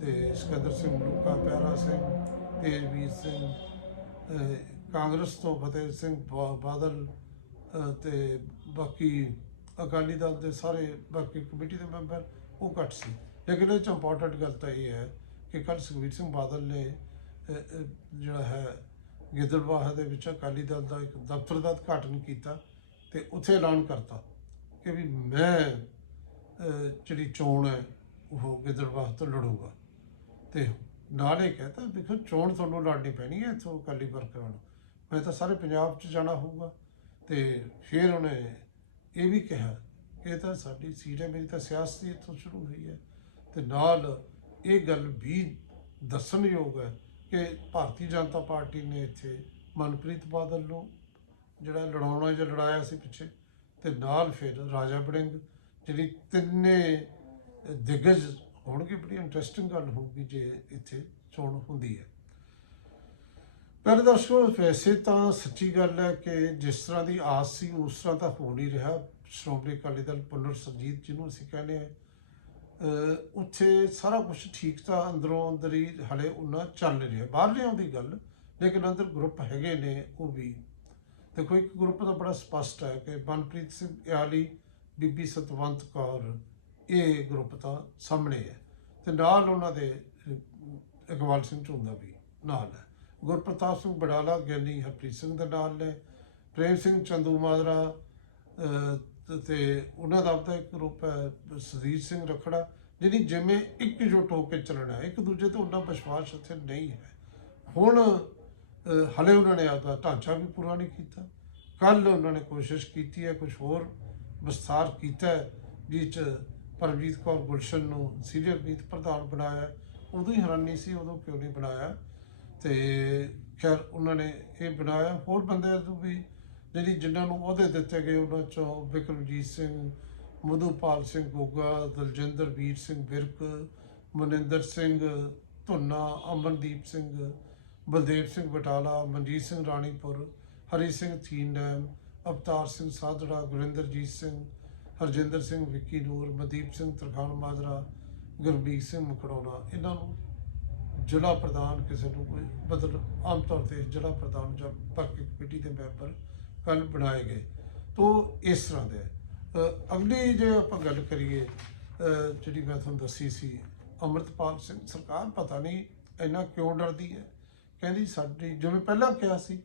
ਤੇ ਸਿਕੰਦਰ ਸਿੰਘ ਮਲੂਕਾ, ਪਿਆਰਾ ਸਿੰਘ, ਤੇਜਵੀਰ ਸਿੰਘ ਕਾਂਗਰਸ ਤੋਂ ਫਤਿਹ ਸਿੰਘ ਬਾਦਲ, ਅਹ, ਤੇ ਬਾਕੀ ਅਕਾਲੀ ਦਲ ਦੇ ਸਾਰੇ ਬਾਕੀ ਕਮੇਟੀ ਦੇ ਮੈਂਬਰ, ਉਹ ਘੱਟ ਸੀ। ਲੇਕਿਨ ਇਹ ਚ ਇੰਪੋਰਟੈਂਟ ਗੱਲ ਤਾਂ ਇਹ ਹੈ ਕਿ ਕੱਲ ਸੁਖਬੀਰ ਸਿੰਘ ਬਾਦਲ ਨੇ ਜਿਹੜਾ ਹੈ, ਗਿੱਦੜਬਾਹਾ ਦੇ ਵਿੱਚ ਅਕਾਲੀ ਦਲ ਦਾ ਇੱਕ ਦਫ਼ਤਰ ਦਾ ਉਦਘਾਟਨ ਕੀਤਾ ਤੇ ਉੱਥੇ ਐਲਾਨ ਕਰਤਾ ਕਿ ਵੀ ਮੈਂ ਜਿਹੜੀ ਚੋਣ ਹੈ, ਉਹ ਗਿੱਦੜਬਾਹਾ ਤੋਂ ਲੜੂਗਾ। ਤੇ ਨਾਲ ਇਹ ਕਹਤਾ, ਦੇਖੋ, ਚੋਣ ਤੁਹਾਨੂੰ ਲੜਨੀ ਪੈਣੀ ਹੈ, ਇੱਥੋਂ ਅਕਾਲੀ ਵਰਕਰਾਂ ਨੂੰ। ਮੈਂ ਤਾਂ ਸਾਰੇ ਪੰਜਾਬ 'ਚ ਜਾਣਾ ਹੋਊਗਾ। ਤੇ ਫਿਰ ਉਹਨੇ ਇਹ ਵੀ ਕਿਹਾ ਕਿ ਇਹ ਤਾਂ ਸਾਡੀ ਸੀਟ ਹੈ, ਮੇਰੀ ਤਾਂ ਸਿਆਸਤ ਇੱਥੋਂ ਸ਼ੁਰੂ ਹੋਈ ਹੈ। ਤੇ ਨਾਲ ਇਹ ਗੱਲ ਵੀ ਦੱਸਣਯੋਗ ਹੈ ਕਿ ਭਾਰਤੀ ਜਨਤਾ ਪਾਰਟੀ ਨੇ ਇੱਥੇ ਮਨਪ੍ਰੀਤ ਬਾਦਲ ਨੂੰ ਜਿਹੜਾ ਲੜਾਉਣਾ ਜਾਂ ਲੜਾਇਆ ਸੀ ਪਿੱਛੇ, ਤੇ ਨਾਲ ਫਿਰ ਰਾਜਾ ਬੜਿੰਗ ਜਿਹੜੀ ਤਿੰਨੇ ਦਿਗਜ ਹੋਣਗੇ, ਬੜੀ ਇੰਟਰਸਟਿੰਗ ਗੱਲ ਹੋਊਗੀ ਜੇ ਇੱਥੇ ਚੋਣ ਹੁੰਦੀ ਹੈ। ਪਰ ਦਰਸ਼ਕੋ ਵੈਸੇ ਤਾਂ ਸੱਚੀ ਗੱਲ ਹੈ ਕਿ ਜਿਸ ਤਰ੍ਹਾਂ ਦੀ ਆਸ ਸੀ, ਉਸ ਤਰ੍ਹਾਂ ਤਾਂ ਹੋ ਨਹੀਂ ਰਿਹਾ। ਸ਼੍ਰੋਮਣੀ ਅਕਾਲੀ ਦਲ ਪੁਨਰ ਸਰਜੀਤ ਜਿਹਨੂੰ ਅਸੀਂ ਕਹਿੰਦੇ ਆ ਉੱਥੇ ਸਾਰਾ ਕੁਝ ਠੀਕ ਤਾਂ ਅੰਦਰੋਂ ਅੰਦਰ ਹੀ ਹਲੇ ਉਹਨਾਂ ਚੱਲ ਰਿਹਾ। ਬਾਹਰਲੇ ਦੀ ਗੱਲ, ਲੇਕਿਨ ਅੰਦਰ ਗਰੁੱਪ ਹੈਗੇ ਨੇ ਉਹ ਵੀ। ਦੇਖੋ, ਇੱਕ ਗਰੁੱਪ ਦਾ ਬੜਾ ਸਪਸ਼ਟ ਹੈ ਕਿ ਮਨਪ੍ਰੀਤ ਸਿੰਘ ਇਆਲੀ, ਬੀਬੀ ਸਤਵੰਤ ਕੌਰ, ਇਹ ਗਰੁੱਪ ਤਾਂ ਸਾਹਮਣੇ ਹੈ। ਤੇ ਨਾਲ ਉਹਨਾਂ ਦੇ ਇਕਬਾਲ ਸਿੰਘ ਝੁੰਦਾ ਵੀ ਨਾਲ ਹੈ। ਗੁਰਪ੍ਰਤਾਪ ਸਿੰਘ ਬੜਾਲਾ ਗਿਆਨੀ ਹਰਪ੍ਰੀਤ ਸਿੰਘ ਦੇ ਨਾਲ ਨੇ। ਪ੍ਰੇਮ ਸਿੰਘ ਚੰਦੂ ਮਾਜਰਾ ਤੇ- ਉਹਨਾਂ ਦਾ ਆਪਦਾ ਇੱਕ ਗਰੁੱਪ ਹੈ ਸੁਦੀਪ ਸਿੰਘ ਰਖੜਾ ਜਿਹੜੀ ਜਿਵੇਂ ਇੱਕ ਇਕਜੁੱਟ ਹੋ ਕੇ ਚੱਲਣਾ ਇੱਕ ਦੂਜੇ ਤੇ ਉਹਨਾਂ ਵਿਸ਼ਵਾਸ ਇੱਥੇ ਨਹੀਂ ਹੈ। ਹੁਣ ਅਹ, ਹਲੇ ਉਹਨਾਂ ਨੇ ਆਪਦਾ ਢਾਂਚਾ ਵੀ ਪੂਰਾ ਨਹੀਂ ਕੀਤਾ। ਕੱਲ ਉਹਨਾਂ ਨੇ ਕੋਸ਼ਿਸ਼ ਕੀਤੀ ਹੈ ਕੁਝ ਹੋਰ ਵਿਸਥਾਰ ਕੀਤਾ ਹੈ ਜਿਸ ਚ ਪਰਮਜੀਤ ਕੌਰ ਗੁਲਸ਼ਨ ਨੂੰ ਸੀਨੀਅਰ ਮੀਤ ਪ੍ਰਧਾਨ ਬਣਾਇਆ। ਉਦੋਂ ਹੀ ਹੈਰਾਨੀ ਸੀ ਉਦੋਂ ਕਿਉਂ ਨਹੀਂ ਬਣਾਇਆ? ਤੇ ਖੈਰ ਉਹਨਾਂ ਨੇ ਇਹ ਬਣਾਇਆ। ਹੋਰ ਬੰਦਿਆਂ ਨੂੰ ਵੀ ਜਿਹੜੀ ਜਿਨ੍ਹਾਂ ਨੂੰ ਅਹੁਦੇ ਦਿੱਤੇ ਗਏ ਉਹਨਾਂ ਚੋਂ ਵਿਕਰਮਜੀਤ ਸਿੰਘ, ਮਧੂਪਾਲ ਸਿੰਘ ਗੋਗਾ, ਦਲਜਿੰਦਰ ਵੀਰ ਸਿੰਘ ਵਿਰਕ ਮਨਿੰਦਰ ਸਿੰਘ ਧੁੰਨਾ, ਅਮਨਦੀਪ ਸਿੰਘ, ਬਲਦੇਵ ਸਿੰਘ ਬਟਾਲਾ, ਮਨਜੀਤ ਸਿੰਘ ਰਾਣੀਪੁਰ, ਹਰੀ ਸਿੰਘ ਥੀਨਡੈਮ ਅਵਤਾਰ ਸਿੰਘ ਸਾਧੜਾ, ਗੁਰਿੰਦਰਜੀਤ ਸਿੰਘ, ਹਰਜਿੰਦਰ ਸਿੰਘ ਵਿੱਕੀ ਨੂਰ, ਮਨਦੀਪ ਸਿੰਘ ਤਰਖਾਣ ਮਾਜਰਾ ਗੁਰਬੀਰ ਸਿੰਘ ਮਕੜੋਣਾ ਇਹਨਾਂ ਨੂੰ ਜ਼ਿਲ੍ਹਾ ਪ੍ਰਧਾਨ ਕਿਸੇ ਨੂੰ ਕੋਈ ਮਤਲਬ ਆਮ ਤੌਰ ਤੇ ਜ਼ਿਲ੍ਹਾ ਪ੍ਰਧਾਨ ਜਾਂ ਪਾਰਟੀ ਕਮੇਟੀ ਦੇ ਮੈਂਬਰ ਕੱਲ ਬਣਾਏ ਗਏ, ਤੋਂ ਇਸ ਤਰ੍ਹਾਂ ਦੇ ਅਗਲੀ ਜੇ ਆਪਾਂ ਗੱਲ ਕਰੀਏ ਜਿਹੜੀ ਮੈਂ ਤੁਹਾਨੂੰ ਦੱਸੀ ਸੀ, ਅਮਰਤਪਾਲ ਸਿੰਘ ਸਰਕਾਰ ਪਤਾ ਨਹੀਂ ਇੰਨਾ ਕਿਉਂ ਡਰਦੀ ਹੈ? ਕਹਿੰਦੀ ਸਾਡੀ, ਜਿਵੇਂ ਪਹਿਲਾਂ ਕਿਹਾ ਸੀ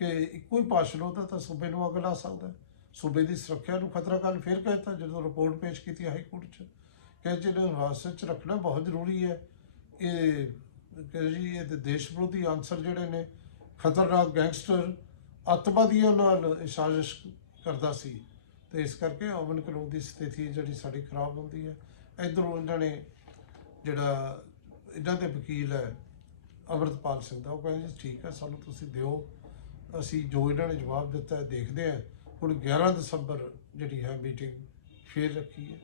ਕਿ ਇੱਕੋ ਹੀ ਭਾਸ਼ਣ ਉਹਦਾ ਤਾਂ ਸੂਬੇ ਨੂੰ ਅੱਗ ਲਾ ਸਕਦਾ ਸੂਬੇ ਦੀ ਸੁਰੱਖਿਆ ਨੂੰ ਖਤਰਾ ਕੱਲ ਫਿਰ ਕਹਿਤਾ ਜਦੋਂ ਰਿਪੋਰਟ ਪੇਸ਼ ਕੀਤੀ ਹਾਈ ਕੋਰਟ 'ਚ। ਕਿ ਜਿਹਨੂੰ ਹਿਰਾਸਤ 'ਚ ਰੱਖਣਾ ਬਹੁਤ ਜ਼ਰੂਰੀ ਹੈ। ਇਹ ਕਿ ਜੀ, ਇਹ ਦੇਸ਼ ਵਿਰੋਧੀ ਅਨਸਰ ਜਿਹੜੇ ਨੇ, ਖਤਰਨਾਕ ਗੈਂਗਸਟਰ ਅੱਤਵਾਦੀਆਂ ਨਾਲ ਸਾਜ਼ਿਸ਼ ਕਰਦਾ ਸੀ। ਤੇ ਇਸ ਕਰਕੇ ਅਮਨ ਕਾਨੂੰਨ ਦੀ ਸਥਿਤੀ ਜਿਹੜੀ ਸਾਡੀ ਖਰਾਬ ਹੁੰਦੀ ਹੈ। ਇਧਰੋਂ ਇਹਨਾਂ ਨੇ ਜਿਹੜਾ ਇਹਨਾਂ ਦੇ ਵਕੀਲ ਹੈ, ਅਮਰਤਪਾਲ ਸਿੰਘ ਦਾ, ਉਹ ਕਹਿੰਦੇ ਜੀ, ਠੀਕ ਹੈ, ਸਾਨੂੰ ਤੁਸੀਂ ਦਿਓ। ਅਸੀਂ ਜੋ ਇਹਨਾਂ ਨੇ ਜਵਾਬ ਦਿੱਤਾ ਹੈ, ਦੇਖਦੇ ਹਾਂ। ਹੁਣ 11 ਦਸੰਬਰ ਜਿਹੜੀ ਹੈ ਮੀਟਿੰਗ ਫੇਰ ਰੱਖੀ ਹੈ।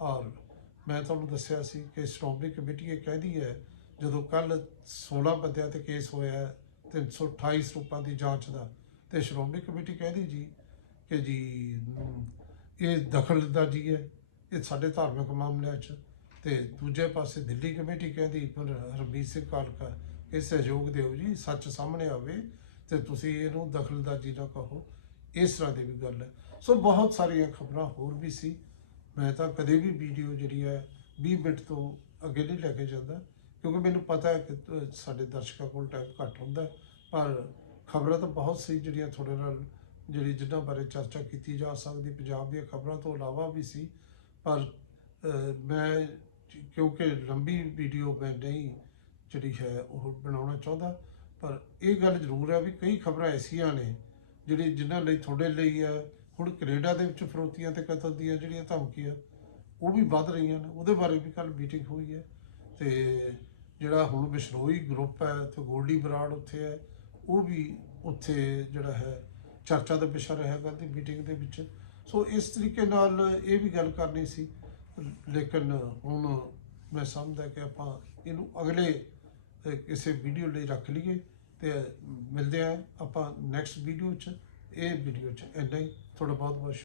ਔਰ ਮੈਂ ਤੁਹਾਨੂੰ ਦੱਸਿਆ ਸੀ ਕਿ ਸ਼੍ਰੋਮਣੀ ਕਮੇਟੀ ਇਹ ਕਹਿੰਦੀ ਹੈ ਜਦੋਂ ਕੱਲ 16 ਬੰਦਿਆਂ ਤੇ ਕੇਸ ਹੋਇਆ ਹੈ, 328 ਸਰੂਪਾਂ ਦੀ ਜਾਂਚ ਦਾ ਤੇ ਸ਼੍ਰੋਮਣੀ ਕਮੇਟੀ ਕਹਿੰਦੀ ਜੀ ਕਿ ਜੀ ਅਮ, ਇਹ ਦਖਲਅੰਦਾਜ਼ੀ ਹੈ ਇਹ ਸਾਡੇ ਧਾਰਮਿਕ ਮਾਮਲਿਆਂ 'ਚ। ਤੇ ਦੂਜੇ ਪਾਸੇ ਦਿੱਲੀ ਕਮੇਟੀ ਕਹਿੰਦੀ ਪਰ ਹਰਮੀਤ ਸਿੰਘ ਕਾਲਕਾ ਇਹ ਸਹਿਯੋਗ ਦਿਓ ਜੀ ਸੱਚ ਸਾਹਮਣੇ ਆਵੇ ਤੇ ਤੁਸੀਂ ਇਹਨੂੰ ਦਖਲਅੰਦਾਜ਼ੀ ਨਾ ਕਹੋ। ਇਸ ਤਰ੍ਹਾਂ ਦੀ ਵੀ ਗੱਲ ਹੈ। ਸੋ ਬਹੁਤ ਸਾਰੀਆਂ ਖਬਰਾਂ ਹੋਰ ਵੀ ਸੀ। ਮੈਂ ਤਾਂ ਕਦੇ ਵੀ ਵੀਡੀਓ ਜਿਹੜੀ ਹੈ 20 ਮਿੰਟ ਤੋਂ ਅੱਗੇ ਨਹੀਂ ਲੈ ਕੇ ਜਾਂਦਾ। ਕਿਉਂਕਿ ਮੈਨੂੰ ਪਤਾ ਹੈ ਕਿ ਸਾਡੇ ਦਰਸ਼ਕਾਂ ਕੋਲ ਟਾਈਮ ਘੱਟ ਹੁੰਦਾ ਪਰ ਖਬਰਾਂ ਤਾਂ ਬਹੁਤ ਸੀ ਜਿਹੜੀਆਂ ਤੁਹਾਡੇ ਨਾਲ, ਜਿਹੜੀ ਜਿਨ੍ਹਾਂ ਬਾਰੇ ਚਰਚਾ ਕੀਤੀ ਜਾ ਸਕਦੀ, ਪੰਜਾਬ ਦੀਆਂ ਖਬਰਾਂ ਤੋਂ ਇਲਾਵਾ ਵੀ ਸੀ, ਪਰ ਮੈਂ ਕਿਉਂਕਿ ਲੰਬੀ ਵੀਡੀਓ ਮੈਂ ਨਹੀਂ ਜਿਹੜੀ ਹੈ ਉਹ ਬਣਾਉਣਾ ਚਾਹੁੰਦਾ, ਪਰ ਇਹ ਗੱਲ ਜ਼ਰੂਰ ਹੈ ਵੀ ਕਈ ਖਬਰਾਂ ਐਸੀਆਂ ਨੇ ਜਿਹੜੀ ਜਿਨ੍ਹਾਂ ਲਈ ਤੁਹਾਡੇ ਲਈ ਹੈ, ਹੁਣ ਕੈਨੇਡਾ ਦੇ ਵਿੱਚ ਫਰੋਤੀਆਂ ਤੇ ਕਤਲ ਦੀਆਂ ਜਿਹੜੀਆਂ ਧਮਕੀਆਂ, ਉਹ ਵੀ ਵੱਧ ਰਹੀਆਂ ਨੇ, ਉਹਦੇ ਬਾਰੇ ਵੀ ਕੱਲ ਮੀਟਿੰਗ ਹੋਈ ਹੈ, ਤੇ ਜਿਹੜਾ ਹੁਣ ਬਿਸ਼ਨੋਈ ਗਰੁੱਪ ਹੈ ਤੇ ਗੋਲਡੀ ਬਰਾੜ ਉੱਥੇ ਹੈ, ਉਹ ਵੀ ਉੱਥੇ ਜਿਹੜਾ ਹੈ, ਚਰਚਾ ਦਾ ਵਿਸ਼ਾ ਰਿਹਾ ਕੱਲ੍ਹ ਦੀ ਮੀਟਿੰਗ ਦੇ ਵਿੱਚ। ਸੋ ਇਸ ਤਰੀਕੇ ਨਾਲ ਇਹ ਵੀ ਗੱਲ ਕਰਨੀ ਸੀ। ਲੇਕਿਨ ਹੁਣ ਮੈਂ ਸਮਝਦਾ ਕਿ ਆਪਾਂ ਇਹਨੂੰ ਅਗਲੇ ਕਿਸੇ ਵੀਡੀਓ ਲਈ ਰੱਖ ਲਈਏ ਤੇ ਮਿਲਦੇ ਆ ਆਪਾਂ ਨੈਕਸਟ ਵੀਡੀਓ 'ਚ। ਇਹ ਵੀਡੀਓ 'ਚ ਇੰਨਾ ਹੀ। ਤੁਹਾਡਾ ਬਹੁਤ ਬਹੁਤ